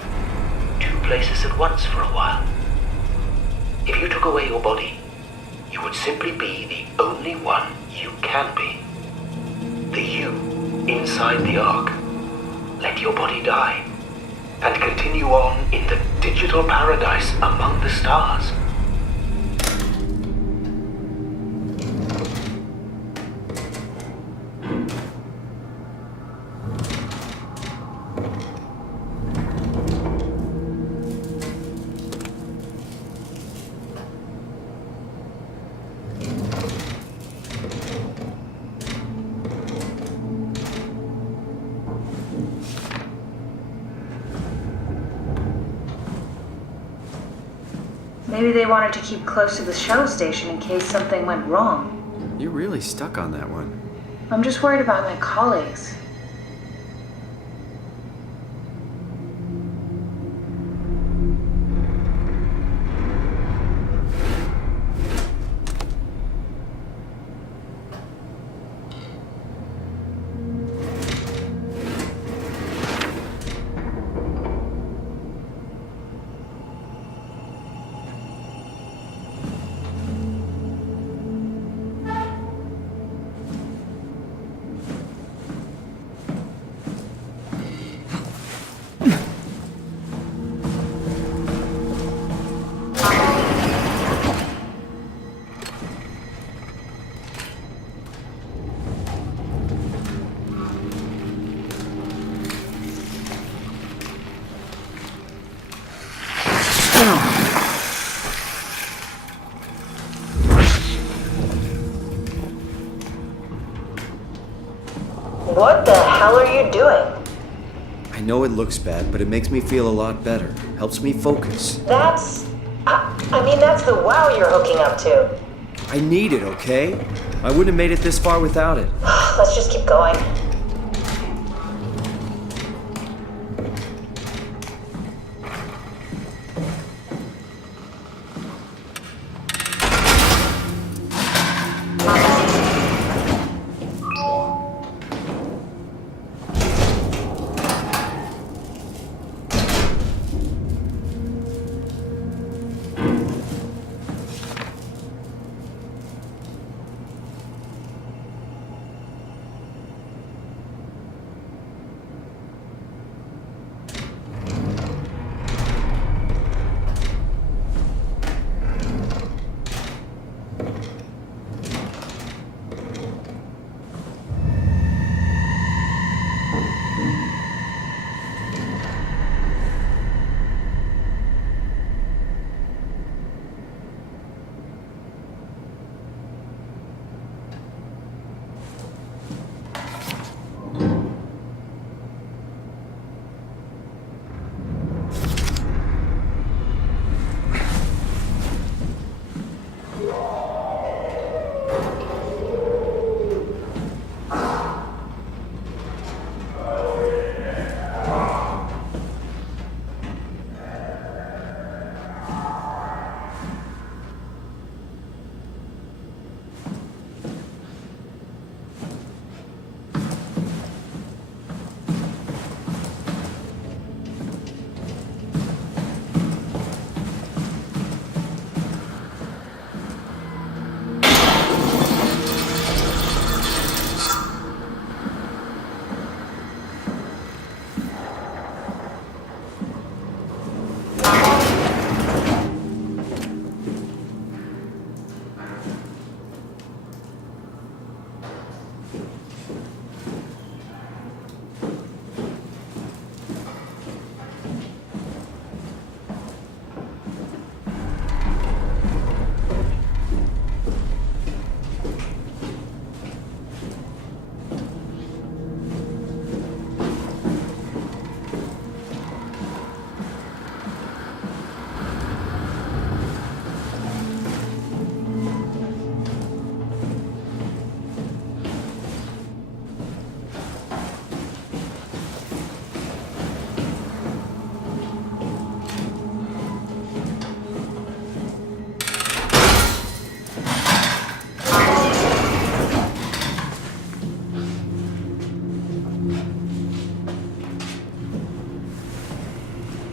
two places at once for a while. If you took away your body, you would simply be the only one you can be. The you inside the Ark. Let your body die and continue on in the digital paradise among the stars. Maybe they wanted to keep close to the shuttle station in case something went wrong. You're really stuck on that one. I'm just worried about my colleagues. What the hell are you doing? I know it looks bad, but it makes me feel a lot better. Helps me focus. That's the wow you're hooking up to. I need it, okay? I wouldn't have made it this far without it. Let's just keep going.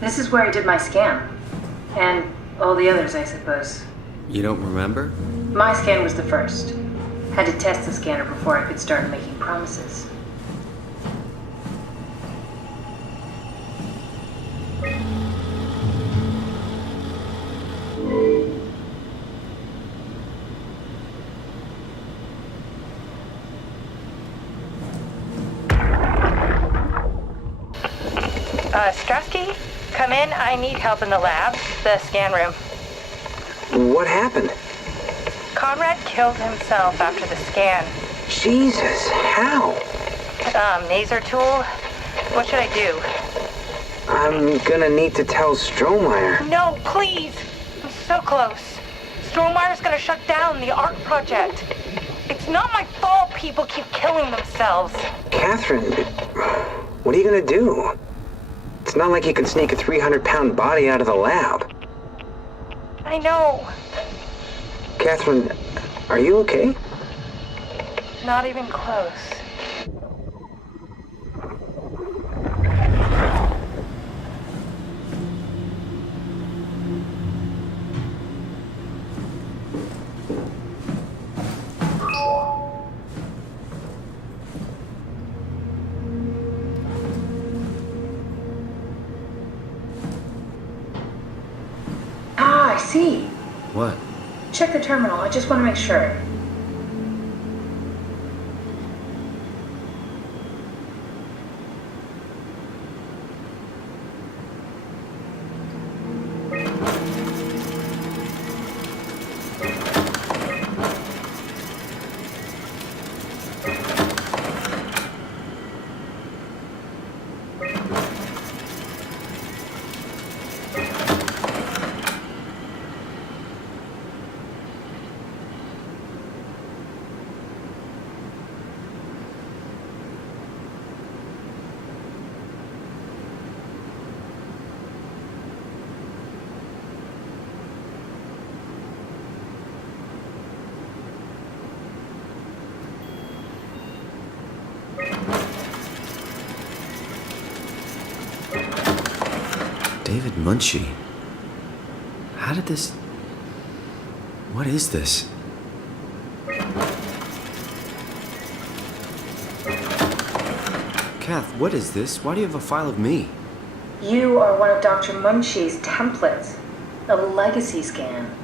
This is where I did my scan. And all the others, I suppose. You don't remember? My scan was the first. Had to test the scanner before I could start making promises. Strasky, come in. I need help in the lab, the scan room. What happened? Conrad killed himself after the scan. Jesus, how? Maser tool? What should I do? I'm gonna need to tell Strohmeyer. No, please! I'm so close. Strohmeyer's gonna shut down the art project. It's not my fault people keep killing themselves. Catherine, what are you gonna do? It's not like you can sneak a 300-pound body out of the lab. I know. Catherine, are you okay? Not even close. Ah, I see. What? Check the terminal. I just want to make sure. David Munchie. How did this... What is this? Kath, what is this? Why do you have a file of me? You are one of Dr. Munchie's templates. A legacy scan.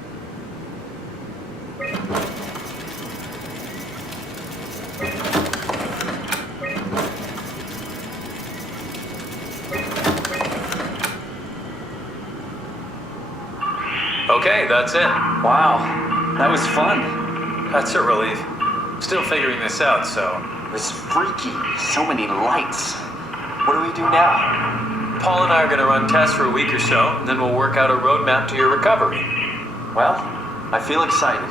Okay, that's it. Wow, that was fun. That's a relief. Still figuring this out, so... It was freaky. So many lights. What do we do now? Paul and I are going to run tests for a week or so, and then we'll work out a roadmap to your recovery. Well, I feel excited.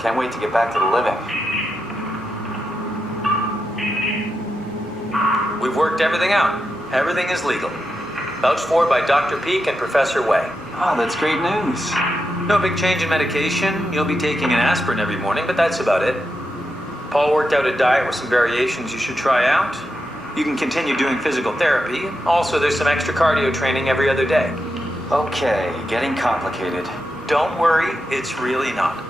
Can't wait to get back to the living. We've worked everything out. Everything is legal. Vouched for by Dr. Peak and Professor Way. Oh, that's great news. No big change in medication. You'll be taking an aspirin every morning, but that's about it. Paul worked out a diet with some variations you should try out. You can continue doing physical therapy. Also, there's some extra cardio training every other day. Okay, getting complicated. Don't worry, it's really not.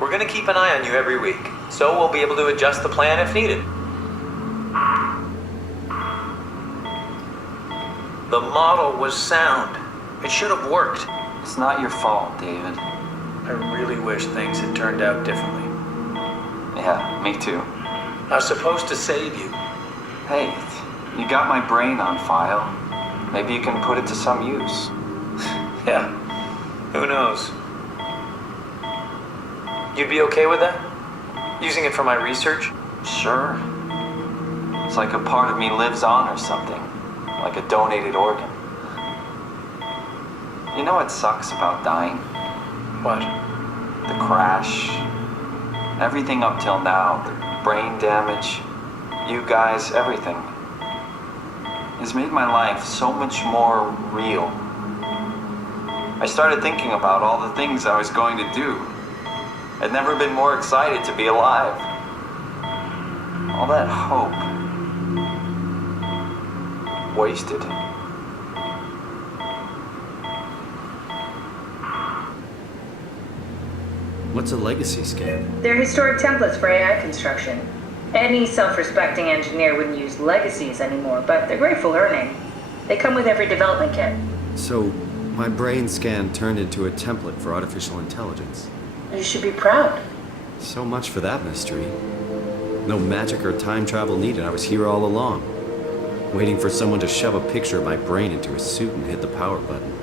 We're going to keep an eye on you every week, so we'll be able to adjust the plan if needed. The model was sound. It should have worked. It's not your fault, David. I really wish things had turned out differently. Yeah, me too. I was supposed to save you. Hey, you got my brain on file. Maybe you can put it to some use. Yeah, who knows? You'd be okay with that? Using it for my research? Sure. It's like a part of me lives on or something. Like a donated organ. You know what sucks about dying? What? The crash. Everything up till now. The brain damage. You guys, everything. Has made my life so much more real. I started thinking about all the things I was going to do. I'd never been more excited to be alive. All that hope. Wasted. What's a legacy scan? They're historic templates for AI construction. Any self-respecting engineer wouldn't use legacies anymore, but they're great for learning. They come with every development kit. So, my brain scan turned into a template for artificial intelligence. You should be proud. So much for that mystery. No magic or time travel needed. I was here all along, waiting for someone to shove a picture of my brain into a suit and hit the power button.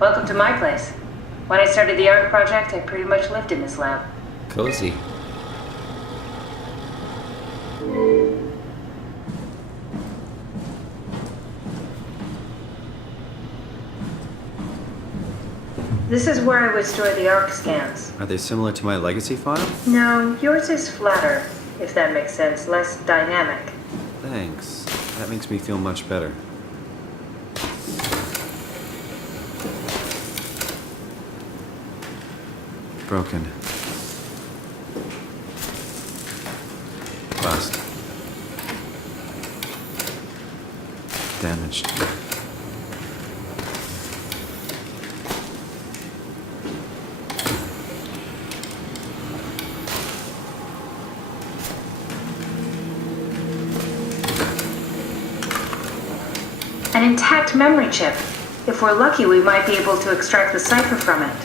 Welcome to my place. When I started the ARC project, I pretty much lived in this lab. Cozy. This is where I would store the ARC scans. Are they similar to my legacy file? No, yours is flatter, if that makes sense, less dynamic. Thanks. That makes me feel much better. Broken. Bust. Damaged. An intact memory chip. If we're lucky, we might be able to extract the cipher from it.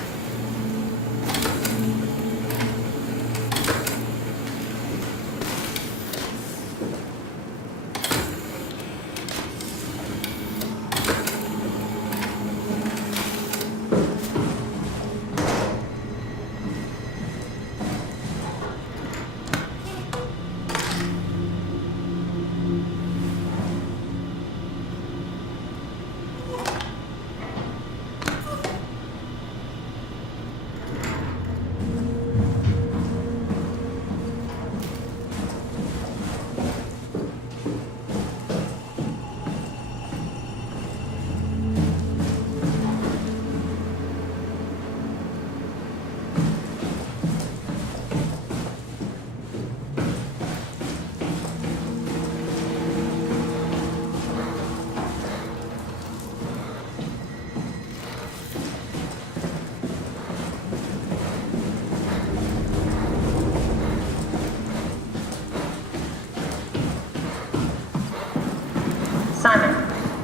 Simon,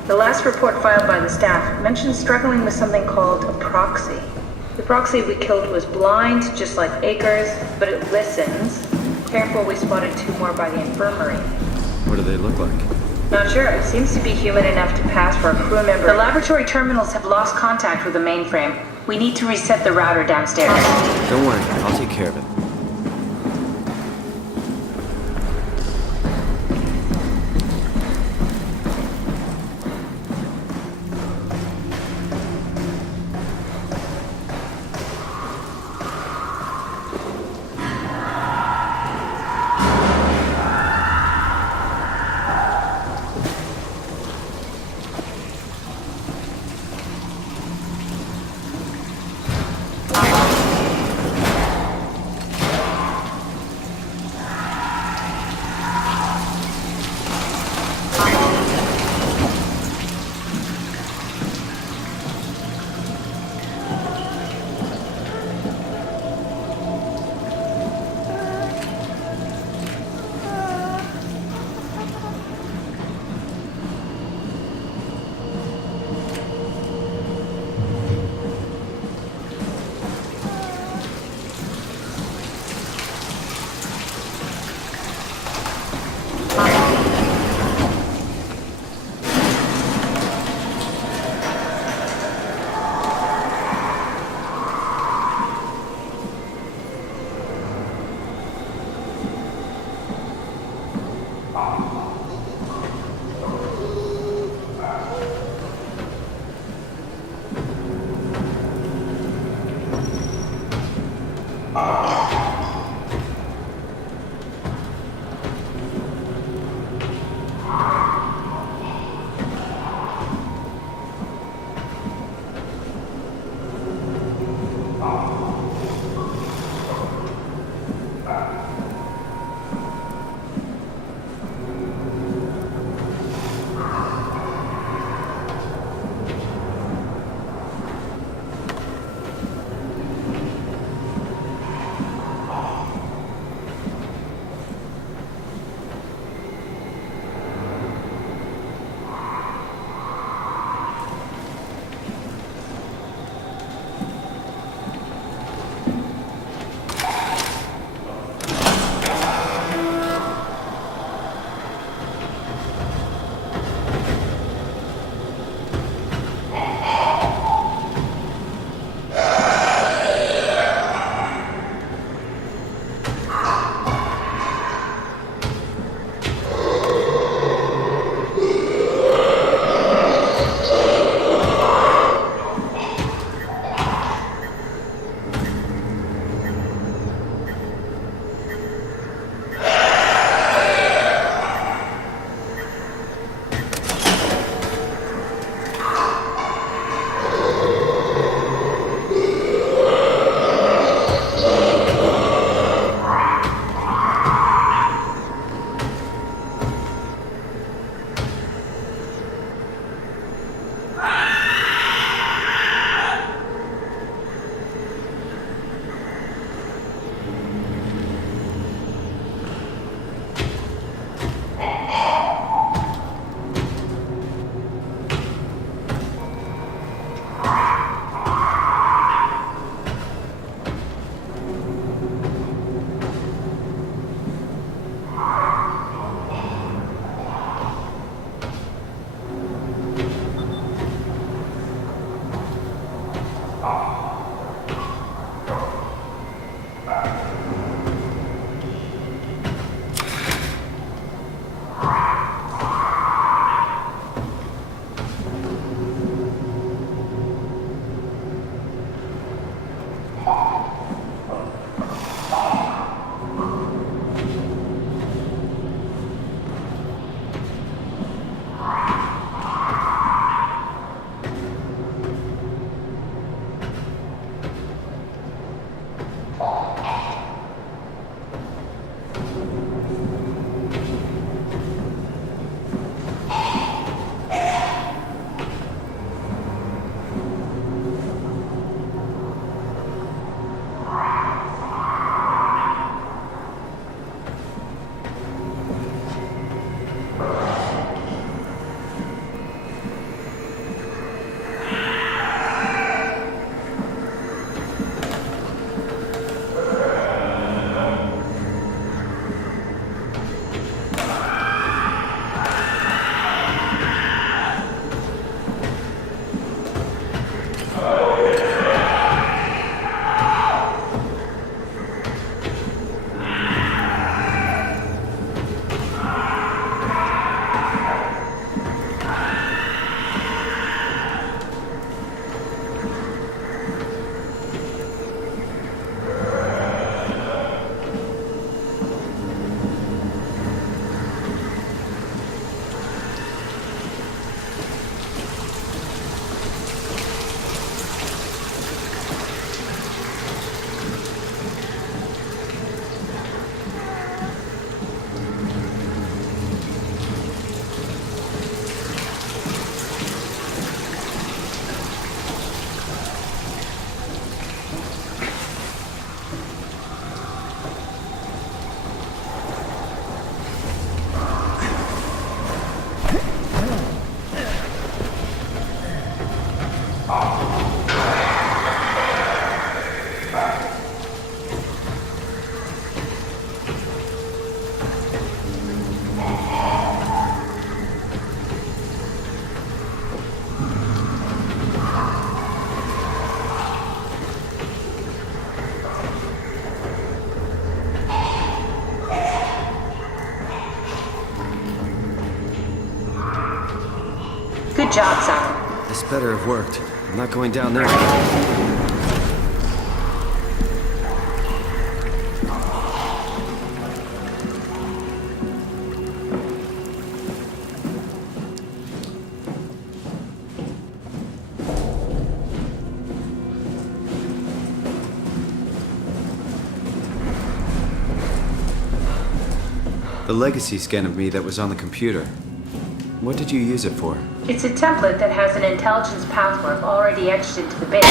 the last report filed by the staff mentioned struggling with something called a proxy. The proxy we killed was blind, just like Akers, but it listens. Careful, we spotted 2 more by the infirmary. What do they look like? Not sure. It seems to be human enough to pass for a crew member. The laboratory terminals have lost contact with the mainframe. We need to reset the router downstairs. Don't worry, I'll take care of it. Good job, Simon. This better have worked. I'm not going down there. The legacy scan of me that was on the computer. What did you use it for? It's a template that has an intelligence pathwork already etched into the base.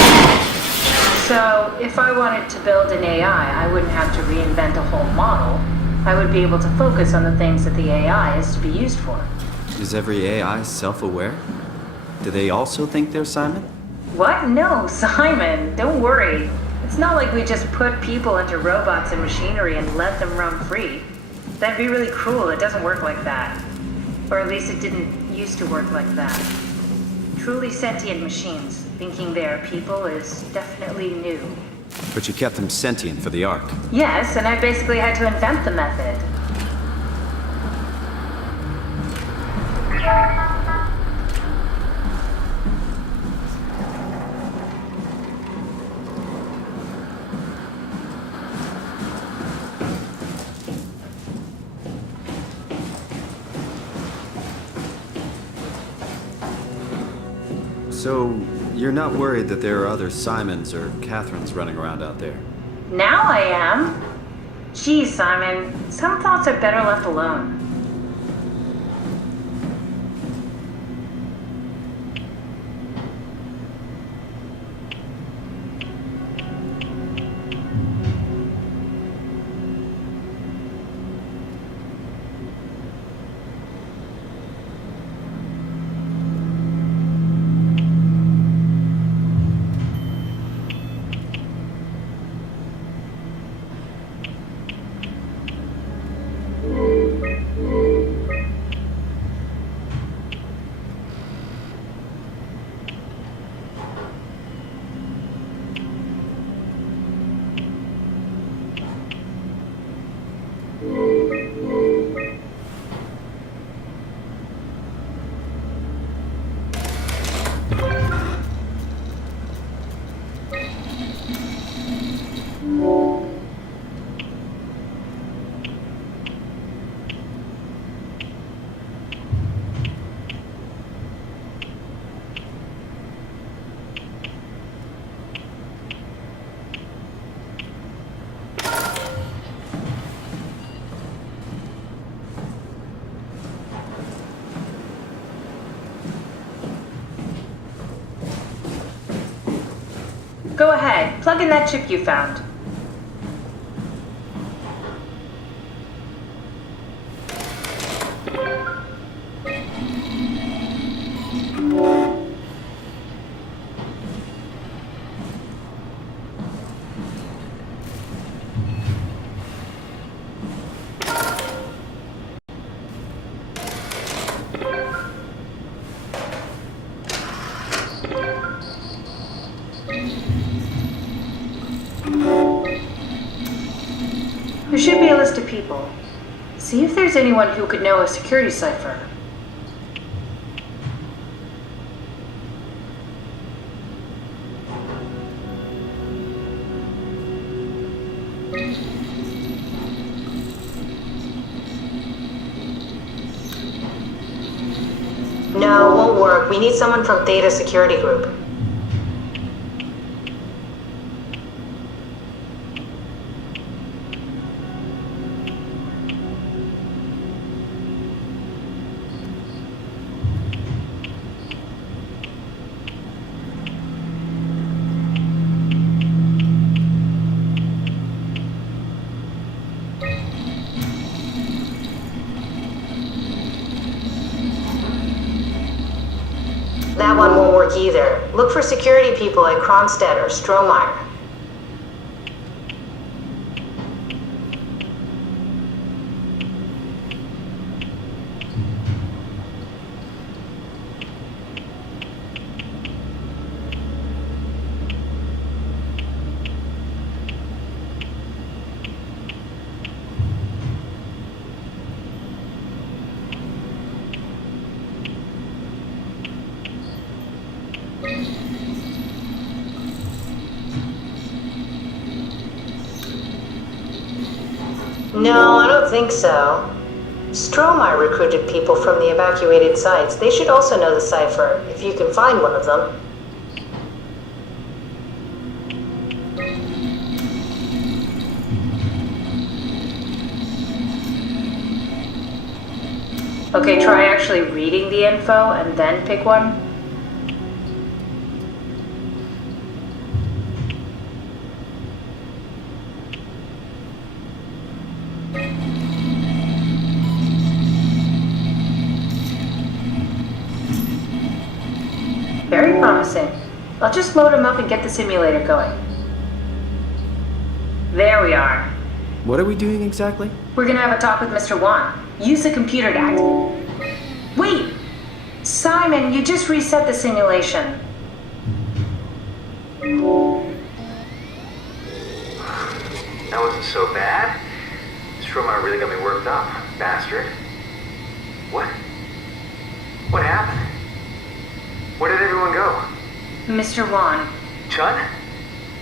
So, if I wanted to build an AI, I wouldn't have to reinvent a whole model. I would be able to focus on the things that the AI is to be used for. Is every AI self-aware? Do they also think they're Simon? What? No, Simon, don't worry. It's not like we just put people into robots and machinery and let them roam free. That'd be really cruel. It doesn't work like that. Or at least it didn't used to work like that. Truly sentient machines thinking they are people is definitely new. But you kept them sentient for the Ark. Yes, and I basically had to invent the method. So, you're not worried that there are other Simons or Catherines running around out there? Now I am. Geez, Simon, some thoughts are better left alone. Go ahead, plug in that chip you found. There should be a list of people. See if there's anyone who could know a security cipher. No, won't work. We need someone from Theta Security Group. That one won't work either. Look for security people at Kronstadt or Strohmeyer. No, I don't think so. Strohmeyer recruited people from the evacuated sites. They should also know the cipher, if you can find one of them. Okay, try actually reading the info and then pick one. Very promising. I'll just load him up and get the simulator going. There we are. What are we doing exactly? We're gonna have a talk with Mr. Wan. Use the computer to act. Wait! Simon, you just reset the simulation. That wasn't so bad. Strohmeyer really got me worked up. Bastard. What? What happened? Where did everyone go? Mr. Wan. Chun?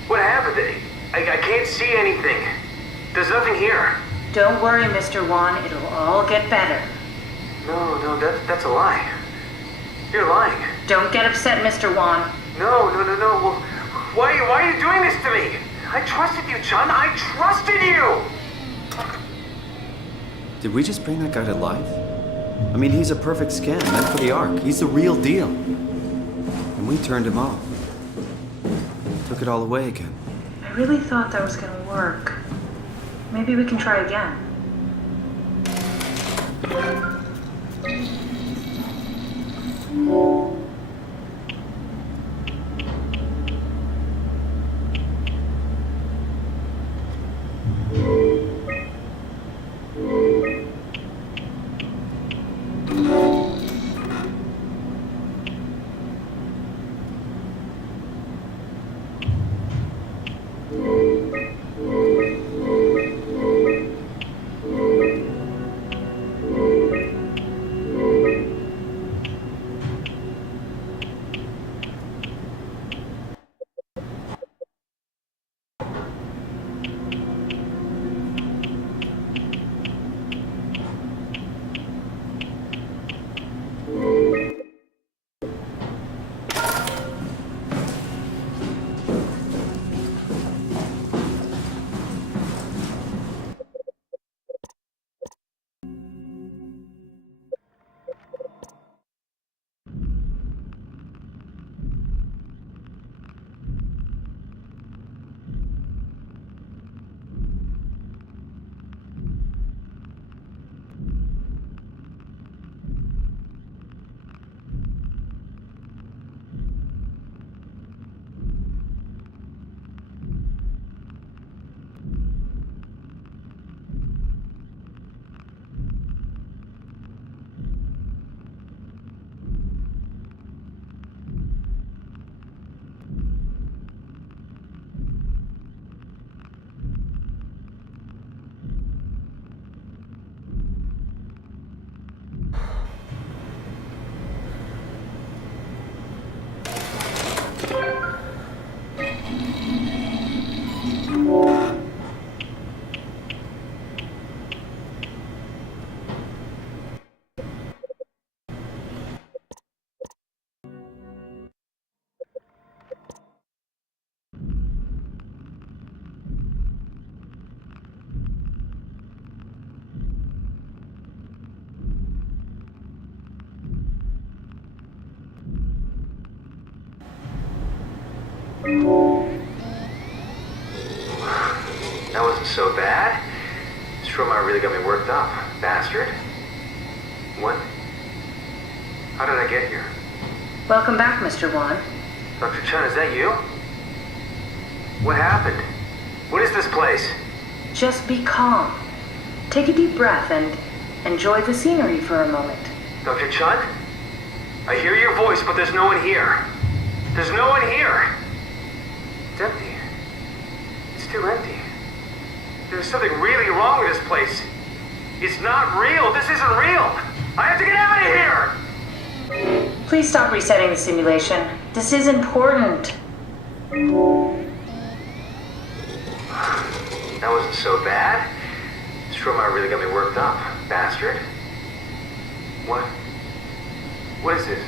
What happened? I can't see anything. There's nothing here. Don't worry, Mr. Wan. It'll all get better. No, that's a lie. You're lying. Don't get upset, Mr. Wan. No. Well, why are you doing this to me? I trusted you, Chun. I trusted you! Did we just bring that guy to life? I mean, he's a perfect scan, meant for the Ark. He's the real deal. And we turned him off. Took it all away again. I really thought that was gonna work. Maybe we can try again. so bad. Soma really got me worked up, bastard. What? How did I get here? Welcome back, Mr. Wan. Dr. Chun, is that you? What happened? What is this place? Just be calm. Take a deep breath and enjoy the scenery for a moment. Dr. Chun? I hear your voice, but there's no one here. There's no one here! It's empty. It's too empty. There's something really wrong with this place. It's not real. This isn't real. I have to get out of here! Please stop resetting the simulation. This is important. That wasn't so bad. Soma really got me worked up, bastard. What? What is this?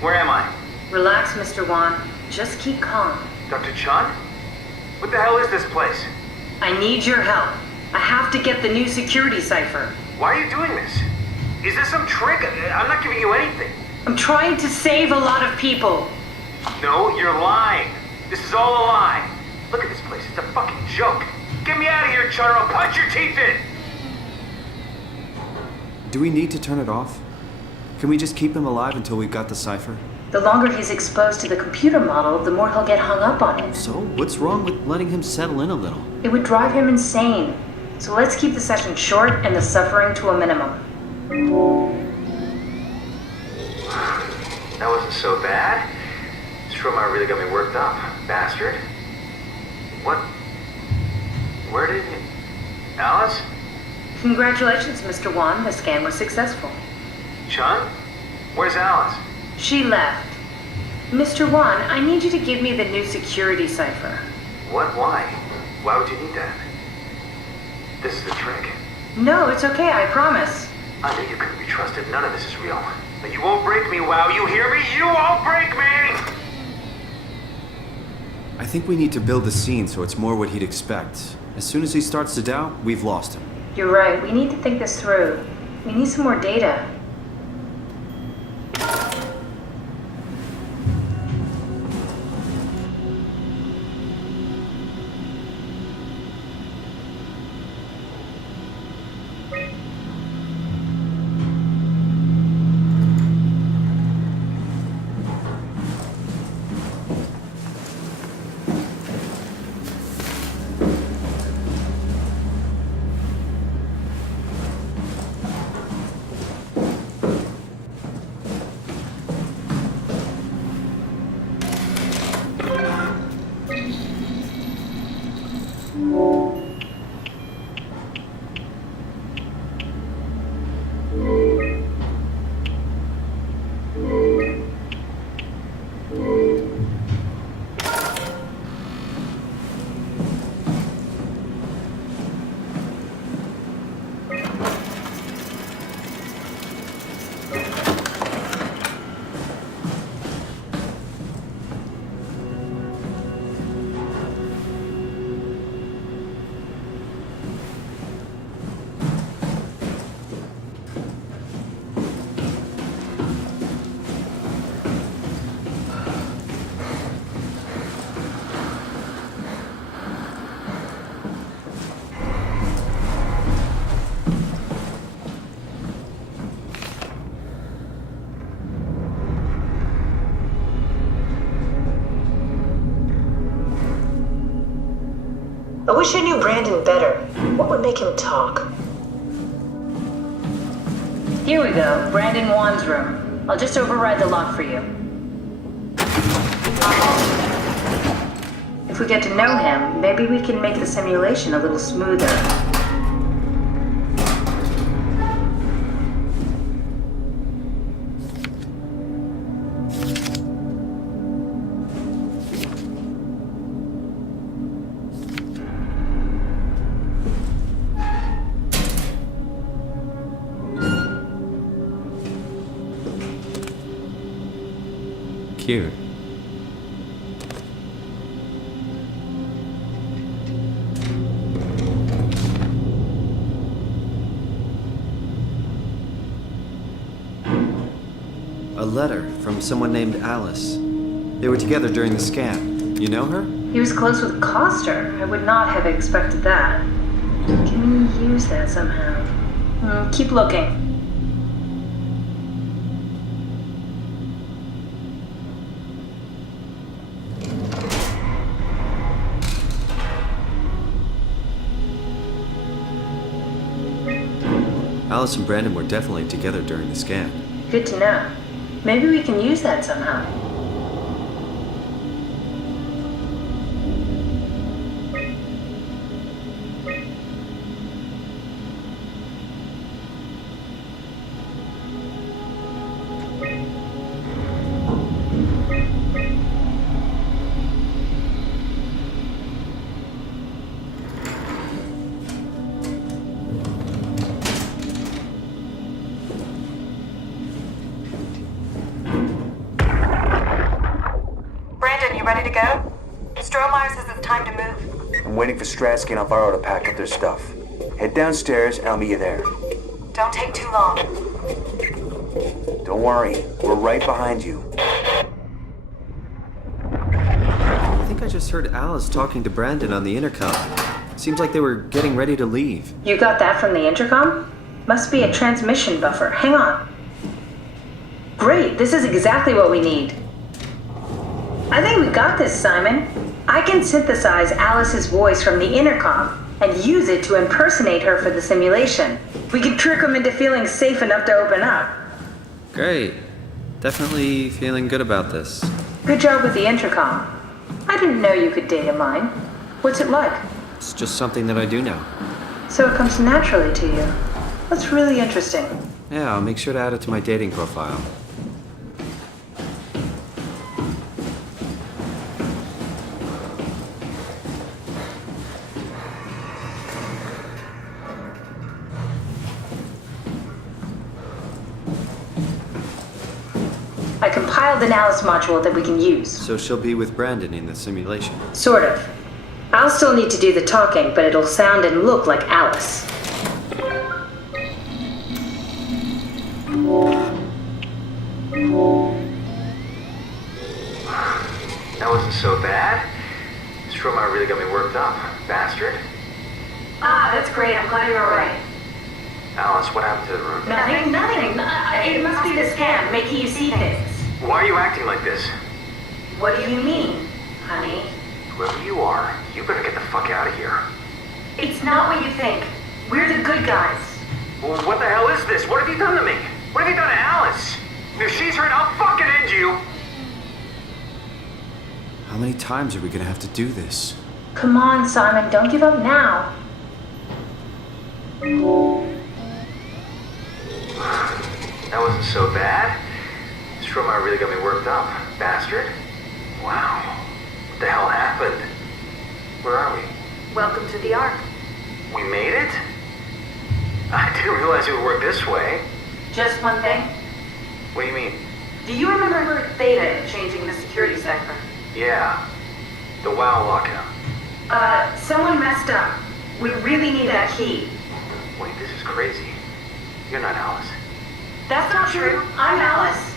Where am I? Relax, Mr. Wan. Just keep calm. Dr. Chun? What the hell is this place? I need your help. I have to get the new security cipher. Why are you doing this? Is this some trick? I'm not giving you anything. I'm trying to save a lot of people. No, you're lying. This is all a lie. Look at this place. It's a fucking joke. Get me out of here, Chun, or I'll punch your teeth in! Do we need to turn it off? Can we just keep him alive until we've got the cipher? The longer he's exposed to the computer model, the more he'll get hung up on it. So, what's wrong with letting him settle in a little? It would drive him insane. So let's keep the session short and the suffering to a minimum. That wasn't so bad. Soma really got me worked up, bastard. What? Where did you... Alice? Congratulations, Mr. Wan. The scan was successful. Chun? Where's Alice? She left. Mr. Wan, I need you to give me the new security cipher. What? Why? Why would you need that? This is the trick. No, it's okay, I promise. I knew you couldn't be trusted. None of this is real. But you won't break me, WoW. You hear me? You won't break me! I think we need to build the scene so it's more what he'd expect. As soon as he starts to doubt, we've lost him. You're right, we need to think this through. We need some more data. I wish I knew Brandon better. What would make him talk? Here we go, Brandon Wan's room. I'll just override the lock for you. If we get to know him, maybe we can make the simulation a little smoother. Cute. A letter from someone named Alice. They were together during the scan. You know her? He was close with Coster. I would not have expected that. Can we use that somehow? Keep looking. Alice and Brandon were definitely together during the scan. Good to know. Maybe we can use that somehow. Ready to go? Strohmeyer says it's time to move. I'm waiting for Stratsky and Alvaro to pack up their stuff. Head downstairs and I'll meet you there. Don't take too long. Don't worry, we're right behind you. I think I just heard Alice talking to Brandon on the intercom. Seems like they were getting ready to leave. You got that from the intercom? Must be a transmission buffer. Hang on. Great, this is exactly what we need. I think we got this, Simon. I can synthesize Alice's voice from the intercom and use it to impersonate her for the simulation. We can trick them into feeling safe enough to open up. Great. Definitely feeling good about this. Good job with the intercom. I didn't know you could data mine. What's it like? It's just something that I do now. So it comes naturally to you. That's really interesting. Yeah, I'll make sure to add it to my dating profile. I compiled an Alice module that we can use. So she'll be with Brandon in the simulation? Sort of. I'll still need to do the talking, but it'll sound and look like Alice. That wasn't so bad. Strohmeyer really got me worked up. Bastard. Ah, that's great. I'm glad you're alright. Alice, what happened to the room? Nothing. It must be the scan, making you see things. Why are you acting like this? What do you mean, honey? Whoever you are, you better get the fuck out of here. It's not what you think. We're the good guys. Well, what the hell is this? What have you done to me? What have you done to Alice? If she's hurt, I'll fucking end you! How many times are we gonna have to do this? Come on, Simon, don't give up now. That wasn't so bad. Strohmeyer really got me worked up. Bastard. Wow. What the hell happened? Where are we? Welcome to the Ark. We made it? I didn't realize it would work this way. Just one thing. What do you mean? Do you remember Theta changing the security cipher? Yeah. The WoW lockout. Someone messed up. We really need that key. Wait, this is crazy. You're not Alice. That's not true. I'm Alice.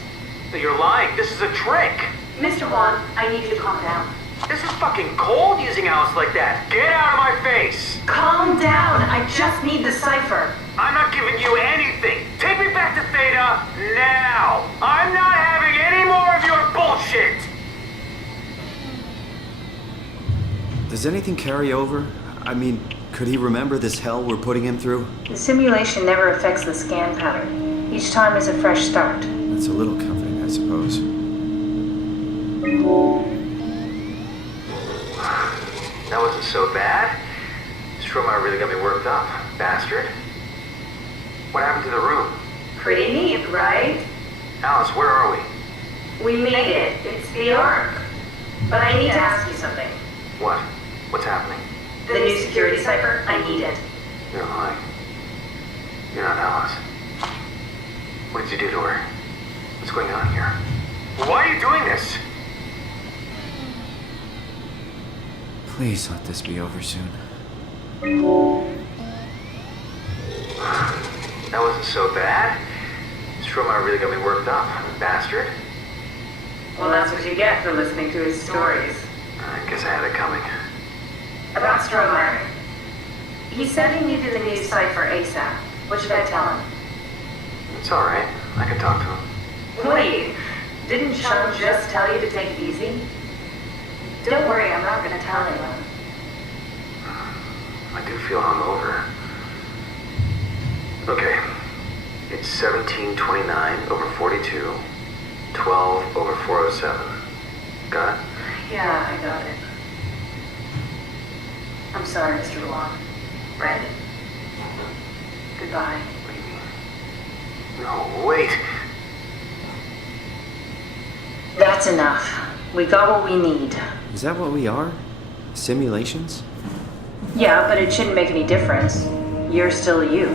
You're lying. This is a trick. Mr. Wan, I need you to calm down. This is fucking cold using Alice like that. Get out of my face. Calm down. I just need the cipher. I'm not giving you anything. Take me back to Theta now. I'm not having any more of your bullshit. Does anything carry over? I mean, could he remember this hell we're putting him through? The simulation never affects the scan pattern. Each time is a fresh start. That's a little comforting, I suppose. That wasn't so bad. Strohmeyer really got me worked up. Bastard. What happened to the room? Pretty neat, right? Alice, where are we? We made it. It's the Ark. But I need to ask you something. What? What's happening? The new security cipher, I need it. You're lying. You're not Alice. What did you do to her? What's going on here? Why are you doing this? Please let this be over soon. That wasn't so bad. Strohmeyer really got me worked up. Bastard. Well, that's what you get for listening to his stories. I Guess I had it coming. About Stromeyer. He said he needed a new cipher ASAP. What should I tell him? It's alright. I can talk to him. Wait, didn't Sean just tell you to take it easy? Don't worry, I'm not gonna tell anyone. I do feel hungover. Okay. It's 1729 over 42, 12 over 407. Got it? Yeah, I got it. I'm sorry, Mr. Long. Red. Goodbye. No, wait. That's enough. We got what we need. Is that what we are? Simulations? Yeah, but it shouldn't make any difference. You're still you.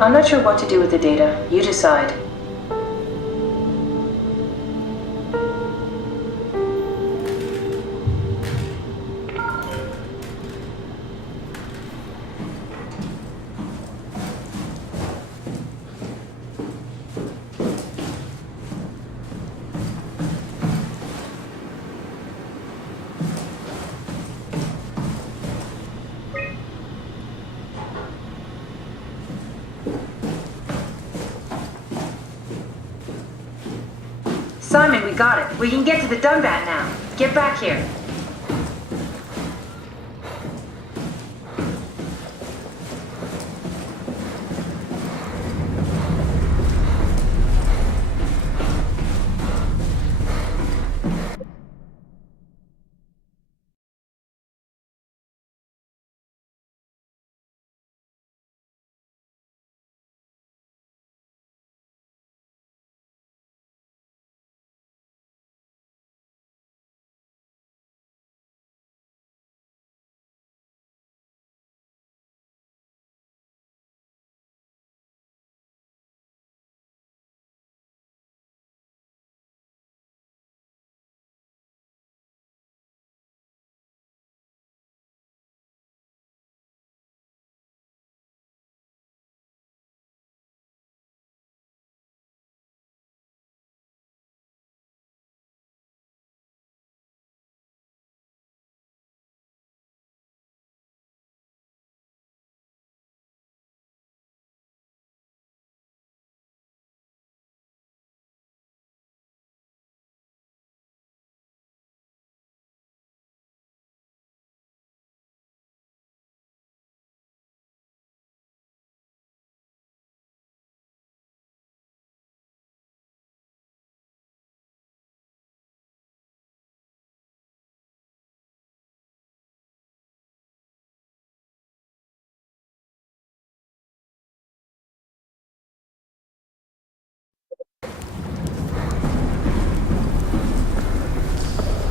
I'm not sure what to do with the data. You decide. Simon, we got it. We can get to the Dunbat now. Get back here.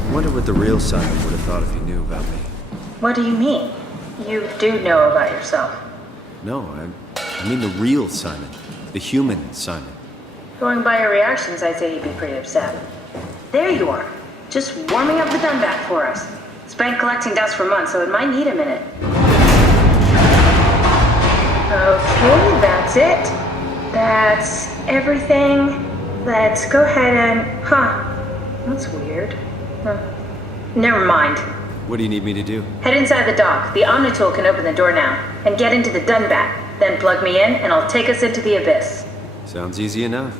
I wonder what the real Simon would have thought if he knew about me. What do you mean? You do know about yourself. No, I mean the real Simon. The human Simon. Going by your reactions, I'd say you'd be pretty upset. There you are. Just warming up the Dunbat for us. Spent collecting dust for months, so it might need a minute. Okay, that's it. That's everything. Let's go ahead and... That's weird. Never mind. What do you need me to do? Head inside the dock. The Omnitool can open the door now. And get into the Dunbat. Then plug me in, and I'll take us into the abyss. Sounds easy enough.